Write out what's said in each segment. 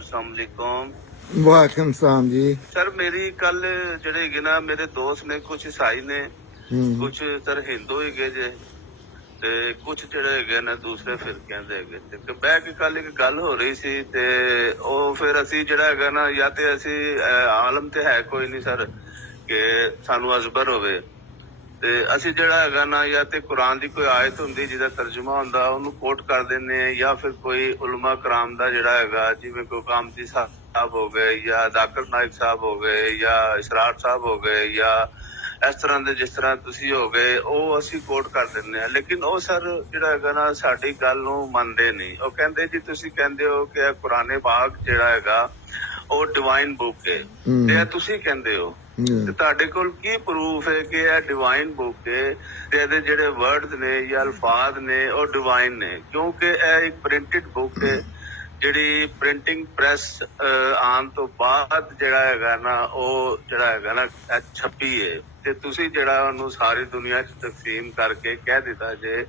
अस्सलाम वालेकुम। वालेकुम सलाम जी। सर मेरी कल ਜਿਹੜੇ ਹੈਗੇ ਨਾ ਮੇਰੇ ਦੋਸਤ ਨੇ ਕੁਝ ਈਸਾਈ ਨੇ ਕੁਝ ਸਰ ਹਿੰਦੂ ਹੈਗੇ ਜੇ ਤੇ ਕੁਝ ਜਿਹੜੇ ਹੈਗੇ ਨੇ ਦੂਸਰੇ ਫਿਰਕਿਆਂ ਦੇ ਹੈਗੇ ਤੇ ਬਹਿ ਕੇ ਕੱਲ ਇੱਕ ਗੱਲ ਹੋ ਰਹੀ ਸੀ ਤੇ ਉਹ ਫਿਰ ਅਸੀਂ ਜਿਹੜਾ ਹੈਗਾ ਨਾ ਜਾਂ ਤੇ ਅਸੀਂ ਆਲਮ ਤੇ ਹੈ ਕੋਈ ਨਹੀਂ ਸਰ ਕਿ ਸਾਨੂੰ ਅਜ਼ਬਰ ਹੋਵੇ ਤੇ ਅਸੀਂ ਜਿਹੜਾ ਹੈਗਾ ਨਾ ਜਾਂ ਤੇ ਕੁਰਾਨ ਦੀ ਕੋਈ ਆਇਤ ਹੁੰਦੀ ਜਿਹਦਾ ਤਰਜਮਾ ਹੁੰਦਾ ਉਹਨੂੰ ਕੋਟ ਕਰ ਦਿੰਦੇ ਆ ਜਾਂ ਫਿਰ ਕੋਈ ਉਲਮਾ ਕਰਾਮ ਦਾ ਜਿਹੜਾ ਹੈਗਾ ਜਿਵੇਂ ਕੋਈ ਕਾਮਤੀ ਸਾਹਿਬ ਹੋ ਗਏ ਜਾਂ ਜ਼ਾਕਿਰ ਨਾਇਕ ਸਾਹਿਬ ਹੋ ਗਏ ਜਾਂ ਇਸਰਾਰ ਸਾਹਿਬ ਹੋ ਗਏ ਜਾਂ ਇਸ ਤਰ੍ਹਾਂ ਦੇ ਜਿਸ ਤਰ੍ਹਾਂ ਤੁਸੀਂ ਹੋ ਗਏ ਉਹ ਅਸੀਂ ਕੋਟ ਕਰ ਦਿੰਦੇ ਆ ਲੇਕਿਨ ਉਹ ਸਰ ਜਿਹੜਾ ਹੈਗਾ ਨਾ ਸਾਡੀ ਗੱਲ ਨੂੰ ਮੰਨਦੇ ਨਹੀਂ। ਉਹ ਕਹਿੰਦੇ ਜੀ ਤੁਸੀਂ ਕਹਿੰਦੇ ਹੋ ਕਿ ਇਹ ਕੁਰਾਨੇ ਪਾਕ ਜਿਹੜਾ ਹੈਗਾ ਉਹ ਡਿਵਾਈਨ ਬੁੱਕ ਹੈ ਤੇ ਤੁਸੀਂ ਕਹਿੰਦੇ ਹੋ ਤੇ ਤੁਹਾਡੇ ਕੋਲ ਕੀ ਪ੍ਰੂਫ ਹੈ ਕਿ ਇਹ ਡਿਵਾਈਨ ਬੁੱਕ ਹੈ ਤੇ ਇਹਦੇ ਜਿਹੜੇ ਵਰਡਸ ਨੇ ਜਾਂ ਅਲਫਾਜ਼ ਨੇ ਉਹ ਡਿਵਾਈਨ ਨੇ ਕਿਉਂਕਿ ਇਹ ਇੱਕ ਪ੍ਰਿੰਟਡ ਬੁੱਕ ਹੈ ਜਿਹੜੀ ਪ੍ਰਿੰਟਿੰਗ ਪ੍ਰੈਸ ਆਉਣ ਤੋਂ ਬਾਅਦ ਜਿਹੜਾ ਹੈਗਾ ਨਾ ਉਹ ਜਿਹੜਾ ਹੈਗਾ ਨਾ ਛਪੀ ਹੈ ਤੇ ਤੁਸੀਂ ਜਿਹੜਾ ਉਹਨੂੰ ਸਾਰੀ ਦੁਨੀਆ 'ਚ ਤਕਸੀਮ ਕਰਕੇ ਕਹਿ ਦਿੱਤਾ ਜੇ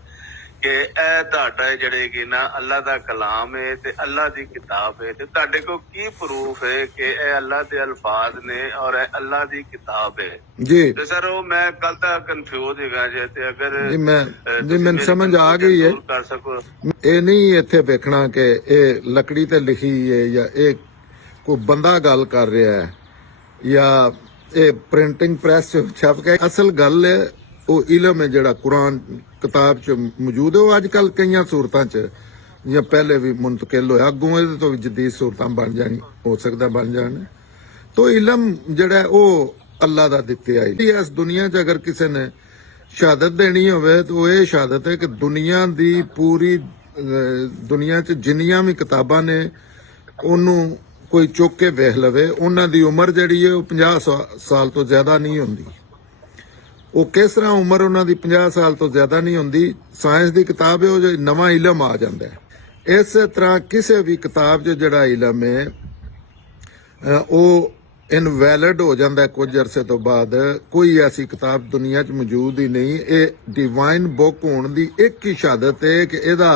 ਕਿ ਇਹ ਤੁਹਾਡਾ ਜਿਹੜੇ ਕਿ ਨਾ ਅੱਲਾ ਦਾ ਕਲਾਮ ਹੈ ਤੇ ਅੱਲਾ ਦੀ ਕਿਤਾਬ ਹੈ ਤੇ ਤੁਹਾਡੇ ਕੋਲ ਕੀ ਪ੍ਰੂਫ ਹੈ ਕਿ ਇਹ ਅੱਲਾ ਦੇ ਅਲਫਾਜ਼ ਨੇ ਔਰ ਇਹ ਅੱਲਾ ਦੀ ਕਿਤਾਬ ਹੈ ਜੀ। ਤੇ ਸਰ ਉਹ ਮੈਂ ਕੱਲ ਤੱਕ ਕਨਫਿਊਜ਼ ਹੈਗਾ ਜੇ ਤੇ ਅਗਰ ਜੀ ਮੈਨੂੰ ਸਮਝ ਆ ਗਈ ਹੈ। ਕਰ ਸਕੋ ਇਹ ਨਹੀਂ ਇੱਥੇ ਵੇਖਣਾ ਕਿ ਇਹ ਲੱਕੜੀ ਤੇ ਲਿਖੀ ਹੈ ਜਾਂ ਇਹ ਕੋਈ ਬੰਦਾ ਗੱਲ ਕਰ ਰਿਹਾ ਹੈ ਜਾਂ ਇਹ ਪ੍ਰਿੰਟਿੰਗ ਪ੍ਰੈਸ ਛਪ ਕੇ ਅਸਲ ਗੱਲ ਹੈ ਉਹ ਇਲਮ ਹੈ ਜਿਹੜਾ ਕੁਰਾਨ ਕਿਤਾਬ 'ਚ ਮੌਜੂਦ ਹੈ ਉਹ ਅੱਜ ਕੱਲ ਕਈਆਂ ਸੂਰਤਾਂ 'ਚ ਜਾਂ ਪਹਿਲੇ ਵੀ ਮੁੰਤਕਿਲ ਹੋਇਆ ਅੱਗੋਂ ਇਹਦੇ ਤੋਂ ਵੀ ਜਦੀਦ ਸੂਰਤਾਂ ਬਣ ਜਾਣੀ ਹੋ ਸਕਦਾ ਬਣ ਜਾਣ। ਤੋ ਇਲਮ ਜਿਹੜਾ ਉਹ ਅੱਲਾ ਦਾ ਦਿੱਤਾ ਹੈ। ਇਸ ਦੁਨੀਆ 'ਚ ਅਗਰ ਕਿਸੇ ਨੇ ਸ਼ਹਾਦਤ ਦੇਣੀ ਹੋਵੇ ਤਾਂ ਉਹ ਇਹ ਸ਼ਹਾਦਤ ਹੈ ਕਿ ਦੁਨੀਆ ਦੀ ਪੂਰੀ ਦੁਨੀਆ 'ਚ ਜਿੰਨੀਆਂ ਵੀ ਕਿਤਾਬਾਂ ਨੇ ਉਹਨੂੰ ਕੋਈ ਚੁੱਕ ਕੇ ਵੇਖ ਲਵੇ ਉਹਨਾਂ ਦੀ ਉਮਰ ਜਿਹੜੀ ਹੈ ਉਹ 50 ਸਾਲ ਤੋਂ ਜ਼ਿਆਦਾ ਨਹੀਂ ਹੁੰਦੀ। ਉਹ ਕਿਸ ਤਰ੍ਹਾਂ ਉਮਰ ਉਹਨਾਂ ਦੀ 50 ਸਾਲ ਤੋਂ ਜ਼ਿਆਦਾ ਨਹੀਂ ਹੁੰਦੀ। ਸਾਇੰਸ ਦੀ ਕਿਤਾਬ ਹੈ ਉਹ ਜੋ ਨਵਾਂ ਇਲਮ ਆ ਜਾਂਦਾ ਹੈ। ਇਸੇ ਤਰ੍ਹਾਂ ਕਿਸੇ ਵੀ ਕਿਤਾਬ 'ਚ ਜਿਹੜਾ ਇਲਮ ਹੈ ਉਹ ਇਨਵੈਲਿਡ ਹੋ ਜਾਂਦਾ ਕੁਝ ਅਰਸੇ ਤੋਂ ਬਾਅਦ। ਕੋਈ ਐਸੀ ਕਿਤਾਬ ਦੁਨੀਆ 'ਚ ਮੌਜੂਦ ਹੀ ਨਹੀਂ। ਇਹ ਡਿਵਾਈਨ ਬੁੱਕ ਹੋਣ ਦੀ ਇੱਕ ਹੀ ਸ਼ਹਾਦਤ ਹੈ ਕਿ ਇਹਦਾ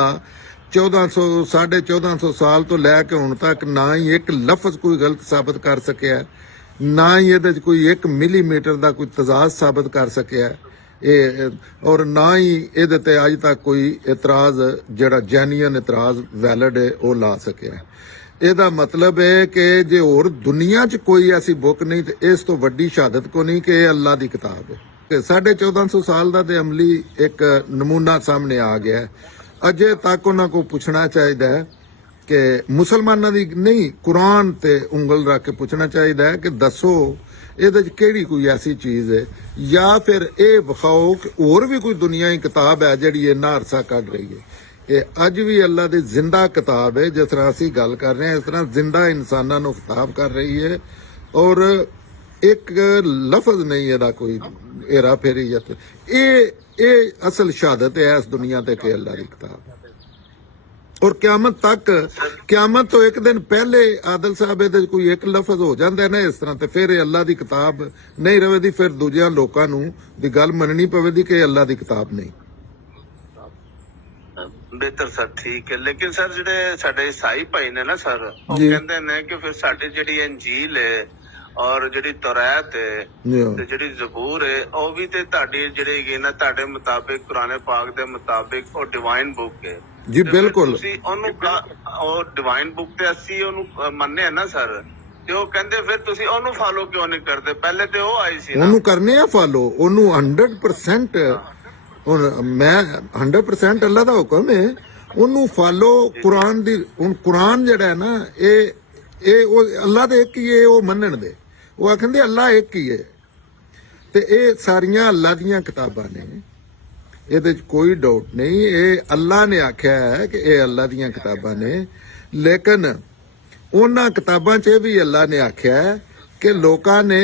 1450 ਸਾਲ ਤੋਂ ਲੈ ਕੇ ਹੁਣ ਤੱਕ ਨਾ ਹੀ ਇੱਕ ਲਫ਼ਜ਼ ਕੋਈ ਗਲਤ ਸਾਬਤ ਕਰ ਸਕਿਆ ਨਾ ਹੀ ਇਹਦੇ 'ਚ ਕੋਈ 1 ਮਿਲੀਮੀਟਰ ਦਾ ਕੋਈ ਤਜ਼ਾਦ ਸਾਬਤ ਕਰ ਸਕਿਆ ਇਹ ਔਰ ਨਾ ਹੀ ਇਹਦੇ ਤੇ ਅੱਜ ਤੱਕ ਕੋਈ ਇਤਰਾਜ਼ ਜਿਹੜਾ ਜੈਨੂਇਨ ਇਤਰਾਜ਼ ਵੈਲਿਡ ਹੈ ਉਹ ਲਾ ਸਕਿਆ। ਇਹਦਾ ਮਤਲਬ ਹੈ ਕਿ ਜੇ ਹੋਰ ਦੁਨੀਆ 'ਚ ਕੋਈ ਐਸੀ ਬੁੱਕ ਨਹੀਂ ਤੇ ਇਸ ਤੋਂ ਵੱਡੀ ਸ਼ਹਾਦਤ ਕੋ ਨਹੀਂ ਕਿ ਇਹ ਅੱਲਾ ਦੀ ਕਿਤਾਬ ਹੈ। 1450 ਸਾਲ ਦਾ ਤੇ ਅਮਲੀ ਇੱਕ ਨਮੂਨਾ ਸਾਹਮਣੇ ਆ ਗਿਆ। ਅਜੇ ਤੱਕ ਉਹਨਾਂ ਕੋ ਪੁੱਛਣਾ ਚਾਹੀਦਾ ਹੈ ਕਿ ਮੁਸਲਮਾਨਾਂ ਦੀ ਨਹੀਂ ਕੁਰਾਨ ਤੇ ਉਂਗਲ ਰੱਖ ਕੇ ਪੁੱਛਣਾ ਚਾਹੀਦਾ ਹੈ ਕਿ ਦੱਸੋ ਇਹਦੇ 'ਚ ਕਿਹੜੀ ਕੋਈ ਐਸੀ ਚੀਜ਼ ਹੈ ਜਾਂ ਫਿਰ ਇਹ ਵਿਖਾਓ ਕਿ ਹੋਰ ਵੀ ਕੋਈ ਦੁਨੀਆਈ ਕਿਤਾਬ ਹੈ ਜਿਹੜੀ ਇੰਨਾ ਅਰਸਾ ਕੱਢ ਰਹੀ ਹੈ। ਇਹ ਅੱਜ ਵੀ ਅੱਲਾ ਦੀ ਜ਼ਿੰਦਾ ਕਿਤਾਬ ਹੈ। ਜਿਸ ਤਰ੍ਹਾਂ ਅਸੀਂ ਗੱਲ ਕਰ ਰਹੇ ਹਾਂ ਇਸ ਤਰ੍ਹਾਂ ਜ਼ਿੰਦਾ ਇਨਸਾਨਾਂ ਨੂੰ ਖਿਤਾਬ ਕਰ ਰਹੀ ਹੈ ਔਰ ਇੱਕ ਲਫ਼ਜ਼ ਨਹੀਂ ਇਹਦਾ ਕੋਈ ਏਰਾ ਫੇਰੀ ਜਾਂ ਇਹ ਅਸਲ ਸ਼ਹਾਦਤ ਹੈ ਇਸ ਦੁਨੀਆ ਤੇ ਕਿ ਅੱਲਾ ਦੀ ਕਿਤਾਬ ਔਰ ਕਿਆਮਤ ਤੋਂ ਇੱਕ ਦਿਨ ਪਹਿਲੇ ਆਦਲ ਸਾਹਿਬ ਇਹਦੇ ਕੋਈ ਇੱਕ ਲਫ਼ਜ਼ ਹੋ ਜਾਂਦਾ ਨਾ ਇਸ ਤਰ੍ਹਾਂ ਤੇ ਫਿਰ ਇਹ ਅੱਲਾ ਦੀ ਕਿਤਾਬ ਨਹੀਂ ਰਵੇਦੀ। ਫਿਰ ਦੂਜਿਆਂ ਲੋਕਾਂ ਨੂੰ ਦੀ ਗੱਲ ਮੰਨਣੀ ਪਵੇਗੀ ਕਿ ਇਹ ਅੱਲਾ ਦੀ ਕਿਤਾਬ ਨਹੀਂ। ਬਿਹਤਰ ਸਰ ਠੀਕ ਹੈ ਲੇਕਿਨ ਸਰ ਜਿਹੜੇ ਸਾਡੇ ਈਸਾਈ ਭਾਈ ਨੇ ਨਾ ਸਰ ਉਹ ਕਹਿੰਦੇ ਨੇ ਕਿ ਫਿਰ ਸਾਡੀ ਜਿਹੜੀ ਅੰਜੀਲ ਹੈ ਔਰ ਜਿਹੜੀ ਤੌਰਾਤ ਹੈ ਤੇ ਜਿਹੜੀ ਜ਼ਬੂਰ ਹੈ ਉਹ ਵੀ ਤੇ ਤੁਹਾਡੀ ਜਿਹੜੀ ਹੈਗੀ ਨਾ ਤੁਹਾਡੇ ਮੁਤਾਬਿਕ ਕੁਰਾਨ ਪਾਕ ਦੇ ਮੁਤਾਬਿਕ ਉਹ ਡਿਵਾਈਨ ਬੁੱਕ ਹੈ। ਜੀ ਬਿਲਕੁਲ ਤੁਸੀਂ ਉਹਨੂੰ ਉਹ ਡਿਵਾਈਨ ਬੁੱਕ ਤੇ ਅਸੀਂ ਉਹਨੂੰ ਮੰਨੇ ਨਾ ਸਰ ਤੇ ਉਹ ਕਹਿੰਦੇ ਫਿਰ ਤੁਸੀਂ ਉਹਨੂੰ ਫਾਲੋ ਕਿਉਂ ਨਹੀਂ ਕਰਦੇ? ਪਹਿਲੇ ਤੇ ਉਹ ਆਈ ਸੀ ਨਾ। ਉਹਨੂੰ ਕਰਨੇ ਆ ਫਾਲੋ ਉਹਨੂੰ 100%। ਹੁਣ ਮੈਂ 100% ਅੱਲਾ ਦਾ ਹੁਕਮ ਹੈ ਉਹਨੂੰ ਫਾਲੋ ਕੁਰਾਨ ਦੀ। ਹੁਣ ਕੁਰਾਨ ਜਿਹੜਾ ਹੈ ਨਾ ਇਹ ਉਹ ਅੱਲਾ ਦੇ ਇੱਕ ਹੀ ਹੈ ਉਹ ਮੰਨਣ ਦੇ ਉਹ ਆਖਦੇ ਅੱਲਾ ਇੱਕ ਹੀ ਹੈ ਤੇ ਇਹ ਸਾਰੀਆਂ ਅੱਲਾ ਦੀਆਂ ਕਿਤਾਬਾਂ ਨੇ ਇਹਦੇ 'ਚ ਕੋਈ ਡਾਊਟ ਨਹੀਂ। ਇਹ ਅੱਲਾ ਨੇ ਆਖਿਆ ਹੈ ਕਿ ਇਹ ਅੱਲਾ ਦੀਆਂ ਕਿਤਾਬਾਂ ਨੇ ਲੇਕਿਨ ਉਹਨਾਂ ਕਿਤਾਬਾਂ 'ਚ ਇਹ ਵੀ ਅੱਲਾ ਨੇ ਆਖਿਆ ਹੈ ਕਿ ਲੋਕਾਂ ਨੇ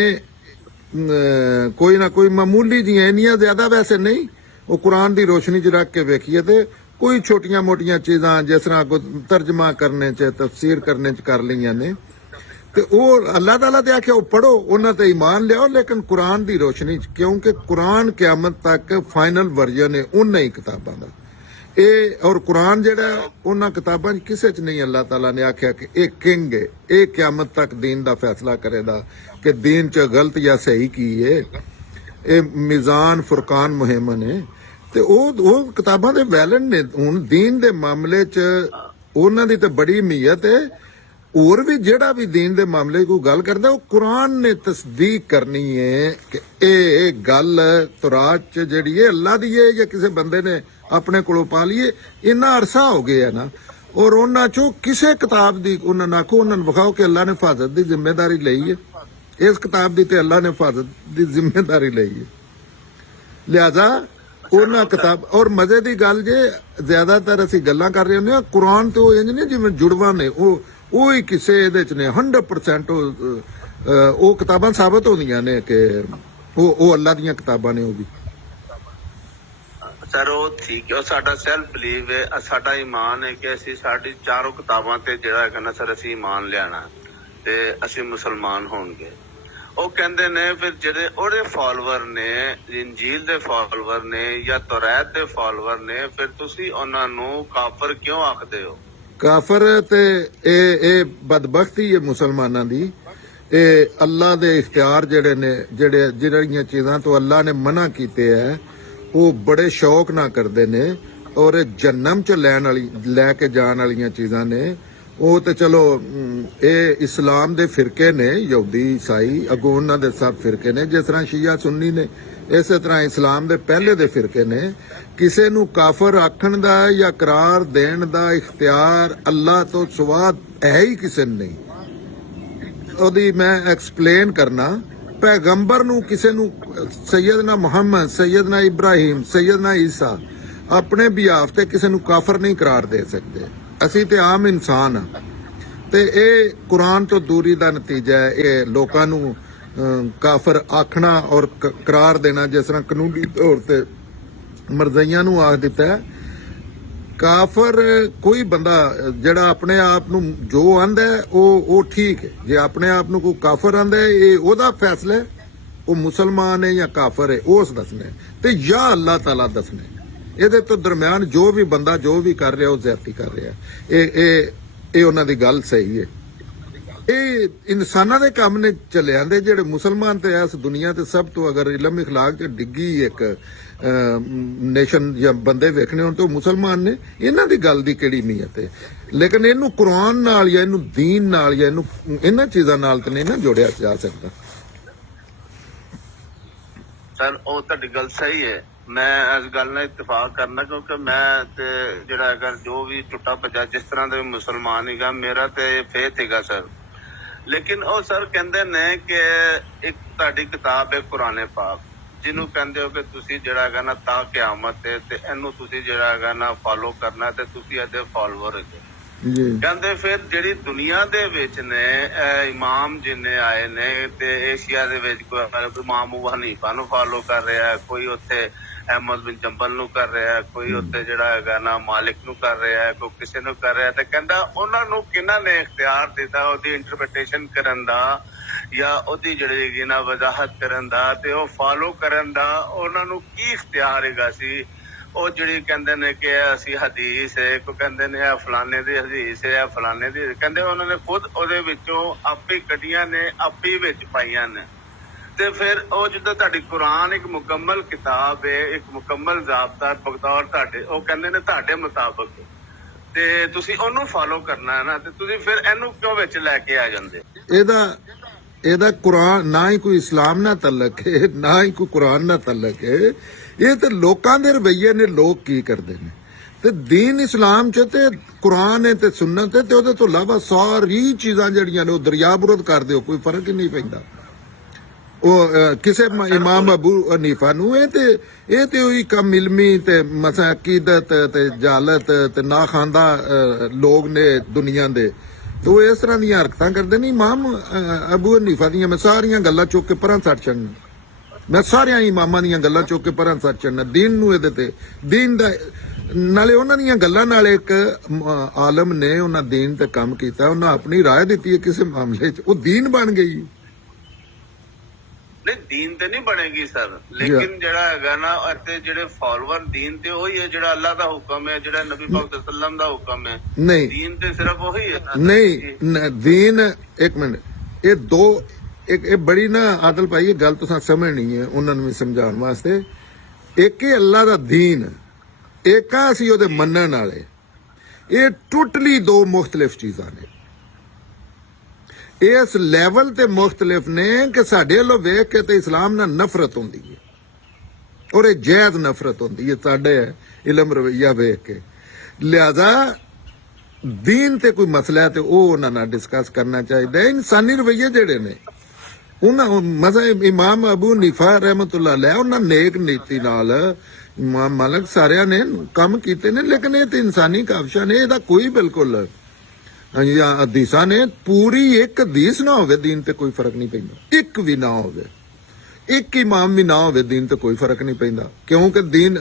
ਕੋਈ ਨਾ ਕੋਈ ਮਾਮੂਲੀ ਜੀਆਂ ਇੰਨੀਆਂ ਜ਼ਿਆਦਾ ਵੈਸੇ ਨਹੀਂ ਉਹ ਕੁਰਾਨ ਦੀ ਰੋਸ਼ਨੀ 'ਚ ਰੱਖ ਕੇ ਵੇਖੀਏ ਤੇ ਕੋਈ ਛੋਟੀਆਂ ਮੋਟੀਆਂ ਚੀਜ਼ਾਂ ਜਿਸ ਤਰ੍ਹਾਂ ਤਰਜਮਾ ਕਰਨੇ 'ਚ ਤਫਸੀਰ ਕਰਨੇ 'ਚ ਕਰ ਲਈਆਂ ਨੇ ਤੇ ਉਹ ਅੱਲਾਹ ਤਾਲਾ ਤੇ ਆਖਿਆ ਉਹ ਪੜੋ ਉਹਨਾਂ ਤੇ ਈਮਾਨ ਲਿਆਓ ਲੇਕਿਨ ਕੁਰਾਨ ਦੀ ਰੋਸ਼ਨੀ 'ਚ ਕਿਉਂਕਿ ਕੁਰਾਨ ਕਿਆਮਤ ਤੱਕ ਫਾਈਨਲ ਵਰਜਨ ਹੈ ਉਹਨਾਂ ਹੀ ਕਿਤਾਬਾਂ ਦਾ। ਇਹ ਔਰ ਕੁਰਾਨ ਜਿਹੜਾ ਉਹਨਾਂ ਕਿਤਾਬਾਂ 'ਚ ਕਿਸੇ 'ਚ ਨਹੀਂ ਅੱਲਾਹ ਤਾਲਾ ਨੇ ਆਖਿਆ ਕਿ ਇਹ ਕਿੰਗ ਹੈ, ਇਹ ਕਿਆਮਤ ਤੱਕ ਦੀਨ ਦਾ ਫੈਸਲਾ ਕਰੇਗਾ ਕਿ ਦੀਨ 'ਚ ਗਲਤ ਜਾਂ ਸਹੀ ਕੀ ਹੈ। ਇਹ ਮਿਜ਼ਾਨ ਫੁਰਕਾਨ ਮੁਹਿੰਮ ਨੇ ਤੇ ਉਹ ਕਿਤਾਬਾਂ ਦੇ ਵੈਲਨ ਨੇ। ਹੁਣ ਦੀਨ ਦੇ ਮਾਮਲੇ 'ਚ ਉਹਨਾਂ ਦੀ ਤਾਂ ਬੜੀ ਅਹਿਮੀਅਤ ਹੈ। ਹੋਰ ਵੀ ਜਿਹੜਾ ਵੀ ਦੀਨ ਦੇ ਮਾਮਲੇ ਕੋਈ ਗੱਲ ਕਰਦਾ ਉਹ ਕੁਰਾਨ ਨੇ ਤਸਦੀਕ ਕਰਨੀ ਹੈ ਕਿ ਇਹ ਗੱਲ ਤੁਰਾਤ 'ਚ ਜਿਹੜੀ ਹੈ ਅੱਲਾ ਦੀ ਹੈ ਜਾਂ ਕਿਸੇ ਬੰਦੇ ਨੇ ਆਪਣੇ ਕੋਲੋਂ ਪਾ ਲਈਏ। ਇੰਨਾ ਅਰਸਾ ਹੋ ਗਿਆ ਨਾ, ਔਰ ਉਹਨਾਂ 'ਚੋਂ ਕਿਸੇ ਕਿਤਾਬ ਦੀ ਉਹਨਾਂ ਨੂੰ ਆਖੋ, ਉਹਨਾਂ ਨੂੰ ਵਿਖਾਓ ਕਿ ਅੱਲਾ ਨੇ ਹਿਫਾਜ਼ਤ ਦੀ ਜ਼ਿੰਮੇਵਾਰੀ ਲਈ ਹੈ। ਇਸ ਕਿਤਾਬ ਦੀ ਤੇ ਅੱਲਾ ਨੇ ਹਿਫਾਜ਼ਤ ਦੀ ਜ਼ਿੰਮੇਵਾਰੀ ਲਈ ਹੈ। ਲਿਹਾਜ਼ਾ ਉਹਨਾਂ ਕਿਤਾਬ ਔਰ ਮਜ਼ੇ ਦੀ ਗੱਲ ਜੇ ਜ਼ਿਆਦਾਤਰ ਅਸੀਂ ਗੱਲਾਂ ਕਰ ਰਹੇ ਹੁੰਦੇ ਹਾਂ ਕੁਰਾਨ ਤੇ ਉਹ ਇੰਜ ਨਹੀਂ ਜਿਵੇਂ ਜੁੜਵਾ ਨੇ, ਉਹ ਹੀ ਕਿਸੇ ਇਹਦੇ ਚ ਨੇ 100% ਉਹ ਕਿਤਾਬਾਂ ਸਾਬਤ ਹੁੰਦੀਆਂ ਨੇ ਕਿ ਉਹ ਅੱਲਾ ਦੀਆਂ ਕਿਤਾਬਾਂ ਨੇ। ਉਹ ਵੀ ਸਰ ਉਹ ਠੀਕ ਹੈ, ਉਹ ਸਾਡਾ ਸੈਲਫ ਬਲੀਵ ਹੈ, ਸਾਡਾ ਈਮਾਨ ਹੈ ਕਿ ਅਸੀਂ ਸਾਡੀ ਚਾਰੋਂ ਕਿਤਾਬਾਂ ਤੇ ਜਿਹੜਾ ਹੈਗਾ ਨਾ ਸਰ ਅਸੀਂ ਈਮਾਨ ਲਿਆਣਾ ਤੇ ਅਸੀਂ ਮੁਸਲਮਾਨ ਹੋਣਗੇ। ਉਹ ਕਹਿੰਦੇ ਨੇ ਫਿਰ ਜਿਹੜੇ ਉਹਦੇ ਫਾਲੋਅਰ ਨੇ, ਇੰਜੀਲ ਦੇ ਫਾਲੋਅਰ ਨੇ ਜਾਂ ਤੌਰਾਤ ਦੇ ਫਾਲੋਅਰ ਨੇ, ਫਿਰ ਤੁਸੀਂ ਉਹਨਾਂ ਨੂੰ ਕਾਫਰ ਕਿਉਂ ਆਖਦੇ ਹੋ? ਕਾਫਰ ਤੇ ਇਹ ਬਦਬਖਤੀ ਹੈ ਮੁਸਲਮਾਨਾਂ ਦੀ। ਇਹ ਅੱਲਾ ਦੇ ਇਖਤਿਆਰ ਜਿਹੜੇ ਨੇ, ਜਿਹੜੀਆਂ ਚੀਜ਼ਾਂ ਤੋਂ ਅੱਲਾ ਨੇ ਮਨਾ ਕੀਤੇ ਹੈ ਉਹ ਬੜੇ ਸ਼ੌਕ ਨਾਲ ਕਰਦੇ ਨੇ, ਔਰ ਜਨਮ ਚ ਲੈ ਕੇ ਜਾਣ ਵਾਲੀਆਂ ਚੀਜ਼ਾਂ ਨੇ। ਉਹ ਤੇ ਚਲੋ ਇਹ ਇਸਲਾਮ ਦੇ ਫਿਰਕੇ ਨੇ, ਯਹੂਦੀ ਈਸਾਈ ਅੱਗੋਂ ਉਹਨਾਂ ਦੇ ਸਭ ਫਿਰਕੇ ਨੇ, ਜਿਸ ਤਰ੍ਹਾਂ ਸ਼ੀਆ ਸੁੰਨੀ ਨੇ ਇਸੇ ਤਰ੍ਹਾਂ ਇਸਲਾਮ ਦੇ ਪਹਿਲੇ ਦੇ ਫਿਰਕੇ ਨੇ। ਕਿਸੇ ਨੂੰ ਕਾਫਰ ਆਖਣ ਦਾ ਜਾਂ ਕਰਾਰ ਦੇਣ ਦਾ ਇਖਤਿਆਰ ਅੱਲਾ ਤੋਂ ਸਿਵਾ ਹੈ ਹੀ ਕਿਸੇ ਨੂੰ ਨਹੀਂ। ਉਹਦੀ ਮੈਂ ਐਕਸਪਲੇਨ ਕਰਨਾ, ਪੈਗੰਬਰ ਨੂੰ ਕਿਸੇ ਨੂੰ ਸੈਯਦਨਾ ਮੁਹੰਮਦ, ਸੈਯਦਨਾ ਇਬਰਾਹੀਮ, ਸੈਯਦਨਾ ਈਸਾ ਆਪਣੇ ਬਿਆਫ ਤੇ ਕਿਸੇ ਨੂੰ ਕਾਫਰ ਨਹੀਂ ਕਰਾਰ ਦੇ ਸਕਦੇ। ਅਸੀਂ ਤੇ ਆਮ ਇਨਸਾਨ ਆ ਤੇ ਇਹ ਕੁਰਾਨ ਤੋਂ ਦੂਰੀ ਦਾ ਨਤੀਜਾ ਹੈ। ਇਹ ਲੋਕਾਂ ਨੂੰ ਕਾਫਰ ਆਖਣਾ ਔਰ ਕਰਾਰ ਦੇਣਾ, ਜਿਸ ਤਰ੍ਹਾਂ ਕਾਨੂੰਨੀ ਤੌਰ ਤੇ ਮਰਜ਼ਈਆਂ ਨੂੰ ਆਖ ਦਿੱਤਾ ਹੈ। ਕਾਫਰ ਕੋਈ ਬੰਦਾ ਜਿਹੜਾ ਆਪਣੇ ਆਪ ਨੂੰ ਜੋ ਆਂਦਾ ਉਹ ਠੀਕ ਹੈ। ਜੇ ਆਪਣੇ ਆਪ ਨੂੰ ਕੋਈ ਕਾਫਰ ਆਂਦਾ ਇਹ ਉਹਦਾ ਫੈਸਲਾ ਹੈ, ਉਹ ਮੁਸਲਮਾਨ ਹੈ ਜਾਂ ਕਾਫਰ ਹੈ ਉਸ ਦੱਸਣਾ ਤੇ ਜਾਂ ਅੱਲਾਹ ਤਾਲਾ ਦੱਸਣਾ। ਇਹਦੇ ਤੋਂ ਦਰਮਿਆਨ ਜੋ ਵੀ ਬੰਦਾ ਜੋ ਵੀ ਕਰ ਰਿਹਾ ਉਹ ਜ਼ਿਆਦਤੀ ਕਰ ਰਿਹਾ। ਇਹ ਉਹਨਾਂ ਦੀ ਗੱਲ ਸਹੀ ਹੈ। ਇਹ ਇਨਸਾਨਾਂ ਦੇ ਕੰਮ ਨੇ ਚੱਲੇ ਆਂਦੇ। ਜਿਹੜੇ ਮੁਸਲਮਾਨ ਤੇ ਇਸ ਦੁਨੀਆ ਤੇ ਸਭ ਤੋਂ ਅਗਰ ਇਲਮ ਇਖਲਾਕ ਚ ਡਿੱਗੀ ਇੱਕ ਨੇਸ਼ਨ ਜਾਂ ਬੰਦੇ ਵੇਖਣੇ ਹੋਣ ਤਾਂ ਮੁਸਲਮਾਨ ਨੇ। ਇਹਨਾਂ ਦੀ ਗੱਲ ਦੀ ਕਿਹੜੀ ਅਹਿਮੀਅਤ ਹੈ? ਲੇਕਿਨ ਇਹਨੂੰ ਕੁਰਾਨ ਨਾਲ ਜਾਂ ਇਹਨੂੰ ਦੀਨ ਨਾਲ ਜਾਂ ਇਹਨੂੰ ਇਹਨਾਂ ਚੀਜ਼ਾਂ ਨਾਲ ਤਾਂ ਨਹੀਂ ਨਾ ਜੋੜਿਆ ਜਾ ਸਕਦਾ। ਸਰ ਉਹ ਤੁਹਾਡੀ ਗੱਲ ਸਹੀ ਹੈ, ਮੈਂ ਇਸ ਗੱਲ ਨਾਲ ਇਤਫਾਕ ਕਰਨਾ, ਕਿਉਂਕਿ ਮੈਂ ਤੇ ਜਿਹੜਾ ਹੈਗਾ ਜੋ ਵੀ ਟੁੱਟਾ ਭੱਜਾ ਜਿਸ ਤਰ੍ਹਾਂ ਦੇ ਮੁਸਲਮਾਨ ਹੈਗਾ, ਮੇਰਾ ਤੇ ਫੇਥ ਹੈਗਾ ਸਰ। ਲੇਕਿਨ ਉਹ ਸਰ ਕਹਿੰਦੇ ਨੇ ਕਿ ਇੱਕ ਤੁਹਾਡੀ ਕਿਤਾਬ ਹੈ ਕੁਰਾਨੇ ਪਾਕ, ਜਿਹਨੂੰ ਕਹਿੰਦੇ ਹੋ ਕਿ ਤੁਸੀਂ ਜਿਹੜਾ ਹੈਗਾ ਨਾ ਤਾਂ ਕਿਆਮਤ ਤੇ ਇਹਨੂੰ ਤੁਸੀਂ ਜਿਹੜਾ ਹੈਗਾ ਨਾ ਫਾਲੋ ਕਰਨਾ ਤੇ ਤੁਸੀਂ ਇਹਦੇ ਫਾਲੋਅਰ ਹੈਗੇ। ਕਹਿੰਦੇ ਫਿਰ ਜਿਹੜੀ ਦੁਨੀਆ ਦੇ ਵਿੱਚ ਨੇ ਇਮਾਮ ਜਿੰਨੇ ਆਏ ਨੇ ਤੇ ਏਸ਼ੀਆ ਦੇ ਵਿੱਚ ਕੋਈ ਇਮਾਮ ਅਬੂ ਹਨੀਫਾ ਨੂੰ ਫਾਲੋ ਕਰ ਰਿਹਾ ਹੈ, ਕੋਈ ਉੱਥੇ ਅਹਿਮਦ ਬਿਨ ਜੰਬਲ ਨੂੰ ਕਰ ਰਿਹਾ ਹੈ, ਕੋਈ ਉੱਥੇ ਜਿਹੜਾ ਹੈਗਾ ਨਾ ਮਾਲਿਕ ਨੂੰ ਕਰ ਰਿਹਾ ਹੈ, ਕੋਈ ਕਿਸੇ ਨੂੰ ਕਰ ਰਿਹਾ। ਤੇ ਕਹਿੰਦਾ ਉਹਨਾਂ ਨੂੰ ਕਿਹਨਾਂ ਨੇ ਇਖਤਿਆਰ ਦਿੱਤਾ ਉਹਦੀ ਇੰਟਰਪ੍ਰੀਟੇਸ਼ਨ ਕਰਨ ਦਾ ਜਾਂ ਉਹਦੀ ਜਿਹੜੀ ਹੈਗੀ ਨਾ ਵਜ਼ਾਹਤ ਕਰਨ ਦਾ ਤੇ ਉਹ ਫਾਲੋ ਕਰਨ ਦਾ ਉਹਨਾਂ ਨੂੰ ਕੀ ਇਖਤਿਆਰ ਹੈਗਾ ਸੀ? ਉਹ ਜਿਹੜੀ ਕਹਿੰਦੇ ਨੇ ਕਿ ਅਸੀਂ ਹਦੀਸ ਹੈ, ਕੋਈ ਕਹਿੰਦੇ ਨੇ ਇਹ ਫਲਾਣੇ ਦੀ ਹਦੀਸ ਹੈ, ਫਲਾਣੇ ਦੀ, ਕਹਿੰਦੇ ਉਹਨਾਂ ਨੇ ਖੁਦ ਉਹਦੇ ਵਿੱਚੋਂ ਆਪੇ ਕੱਢੀਆਂ ਨੇ, ਆਪੇ ਵਿੱਚ ਪਾਈਆਂ ਨੇ। ਤੇ ਫਿਰ ਉਹ ਜਿੱਦਾਂ ਤੁਹਾਡੀ ਕੁਰਾਨ ਇੱਕ ਮੁਕੰਮਲ ਕਿਤਾਬ ਹੈ, ਇੱਕ ਮੁਕੰਮਲ ਜ਼ਾਬਤਾ ਬਗਦੌਰ ਤੁਹਾਡੇ, ਉਹ ਕਹਿੰਦੇ ਨੇ ਤੁਹਾਡੇ ਮੁਤਾਬਕ ਤੇ ਤੁਸੀਂ ਉਹਨੂੰ ਫਾਲੋ ਕਰਨਾ ਹੈ ਨਾ, ਤੇ ਤੁਸੀਂ ਫਿਰ ਇਹਨੂੰ ਕਿਉਂ ਵਿੱਚ ਲੈ ਕੇ ਆ ਜਾਂਦੇ? ਇਹਦਾ ਕੁਰਾਨ ਨਾ ਹੀ ਕੋਈ ਇਸਲਾਮ ਨਾਲ ਤਲਕ ਹੈ, ਨਾ ਹੀ ਕੋਈ ਕੁਰਾਨ ਨਾਲ ਤਲਕ ਹੈ। ਇਹ ਤੇ ਲੋਕਾਂ ਦੇ ਰਵੱਈਏ ਨੇ, ਲੋਕ ਕੀ ਕਰਦੇ ਨੇ। ਤੇ ਦੀਨ ਇਸਲਾਮ ਚ ਤੇ ਕੁਰਾਨ ਹੈ ਤੇ ਸੁਨਨਤ ਹੈ ਤੇ ਉਹਦੇ ਤੋਂ ਇਲਾਵਾ ਸਾਰੀ ਚੀਜ਼ਾਂ ਜਿਹੜੀਆਂ ਨੇ ਉਹ ਦਰਿਆ ਬੁਰਦ ਕਰਦੇ ਹੋ, ਕੋਈ ਫਰਕ ਹੀ ਨਹੀਂ ਪੈਂਦਾ। ਉਹ ਕਿਸੇ ਇਮਾਮ ਅਬੂ ਹਨੀਫਾ ਨੂੰ ਇਹ ਤੇ ਉਹੀ ਕੰਮ ਇਲਮੀ ਤੇ ਮਸਾ ਅਕੀਦਤ ਤੇ ਜਾਲਤ ਤੇ ਨਾ ਖਾਂਦਾ ਲੋਕ ਨੇ ਦੁਨੀਆ ਦੇ, ਤੇ ਉਹ ਇਸ ਤਰ੍ਹਾਂ ਦੀਆਂ ਹਰਕਤਾਂ ਕਰਦੇ ਨੇ। ਇਮਾਮ ਅਬੂ ਹਨੀਫਾ ਦੀਆਂ ਮੈਂ ਸਾਰੀਆਂ ਗੱਲਾਂ ਚੁੱਕ ਕੇ ਪਰਾਂ ਸੱਟ ਛੱਡਣਾ, ਮੈਂ ਸਾਰਿਆਂ ਇਮਾਮਾਂ ਦੀਆਂ ਗੱਲਾਂ ਚੁੱਕ ਕੇ ਪਰਾਂ ਸੱਟ ਛੱਡਣਾ। ਦੀਨ ਨੂੰ ਇਹਦੇ ਤੇ ਦੀਨ ਦਾ ਨਾਲੇ ਉਹਨਾਂ ਦੀਆਂ ਗੱਲਾਂ ਨਾਲ ਇੱਕ ਆਲਮ ਨੇ ਉਹਨਾਂ ਦੀਨ ਤੇ ਕੰਮ ਕੀਤਾ, ਉਹਨਾਂ ਆਪਣੀ ਰਾਏ ਦਿੱਤੀ ਹੈ ਕਿਸੇ ਮਾਮਲੇ 'ਚ, ਉਹ ਦੀਨ ਬਣ ਗਈ। ਨਹੀਂ ਦੀਨ ਤੇ ਨਹੀਂ ਬਣੇਗੀ ਸਰ, ਲੇਕਿਨ ਜਿਹੜਾ ਹੈਗਾ ਨਾ ਅਤੇ ਜਿਹੜੇ ਫਾਲੋਅਰ ਦੀਨ ਤੇ ਉਹੀ ਹੈ ਜਿਹੜਾ ਅੱਲਾਹ ਦਾ ਹੁਕਮ ਹੈ, ਜਿਹੜਾ ਨਬੀ ਪਾਕ ਸੱਲਮ ਦਾ ਹੁਕਮ ਹੈ। ਨਹੀਂ ਦੀਨ ਤੇ ਸਿਰਫ ਉਹੀ ਹੈ ਨਾ। ਨਹੀਂ ਦੀਨ, ਇੱਕ ਮਿੰਟ, ਇਹ ਦੋ ਇਹ ਬੜੀ ਨਾ ਆਦਲ ਭਾਈ ਇਹ ਗੱਲ ਤੁਸੀਂ ਸਮਝਣੀ ਹੈ ਉਹਨਾਂ ਨੂੰ ਵੀ ਸਮਝਾਉਣ ਵਾਸਤੇ। ਇੱਕ ਹੀ ਅੱਲਾਹ ਦਾ ਦੀਨ, ਇੱਕ ਆ ਅਸੀਂ ਉਹਦੇ ਮੰਨਣ ਵਾਲੇ। ਇਹ ਟੋਟਲੀ ਦੋ ਮੁਖਤਲਿਫ ਚੀਜ਼ਾਂ ਨੇ। ਇਸ ਲੈਵਲ ਤੇ ਮੁਖਤਲਿਫ ਨੇ ਕਿ ਸਾਡੇ ਵੱਲੋਂ ਵੇਖ ਕੇ ਤੇ ਇਸਲਾਮ ਨਾਲ ਨਫ਼ਰਤ ਹੁੰਦੀ ਹੈ, ਔਰ ਇਹ ਜਾਇਜ਼ ਨਫ਼ਰਤ ਹੁੰਦੀ ਹੈ ਸਾਡੇ ਇਲਮ ਰਵਈਆ ਵੇਖ ਕੇ। ਲਿਹਾਜ਼ਾ ਦੀਨ ਤੇ ਕੋਈ ਮਸਲਾ ਹੈ ਤੇ ਉਹ ਉਹਨਾਂ ਨਾਲ ਡਿਸਕਸ ਕਰਨਾ ਚਾਹੀਦਾ ਹੈ। ਇਨਸਾਨੀ ਰਵਈਏ ਜਿਹੜੇ ਨੇ ਉਹਨਾਂ ਮਜ਼ਹਬ ਇਮਾਮ ਅਬੂ ਹਨੀਫਾ ਰਹਿਮਤੁल्लाह अलैह ਉਹਨਾਂ ਨੇਕ ਨੀਤੀ ਨਾਲ ਇਮਾਮ ਮਾਲਕ ਸਾਰਿਆਂ ਨੇ ਕੰਮ ਕੀਤੇ ਨੇ, ਲੇਕਿਨ ਇਹ ਤੇ ਇਨਸਾਨੀ ਕਾਵਿਸ਼ਾਂ ਨੇ, ਇਹਦਾ ਕੋਈ ਬਿਲਕੁਲ ਹਦੀਸਾਂ ਨੇ ਪੂਰੀ ਇੱਕ ਹਦੀਸ ਨਾ ਹੋਵੇ ਦੀਨ ਤੇ ਕੋਈ ਫਰਕ ਨਹੀਂ ਪੈਂਦਾ, ਇੱਕ ਵੀ ਨਾ ਹੋਵੇ, ਇੱਕ ਇਮਾਮ ਵੀ ਨਾ ਹੋਵੇ ਦੀਨ ਤੇ ਕੋਈ ਫਰਕ ਨਹੀਂ ਪੈਂਦਾ, ਕਿਉਂਕਿ ਦੀਨ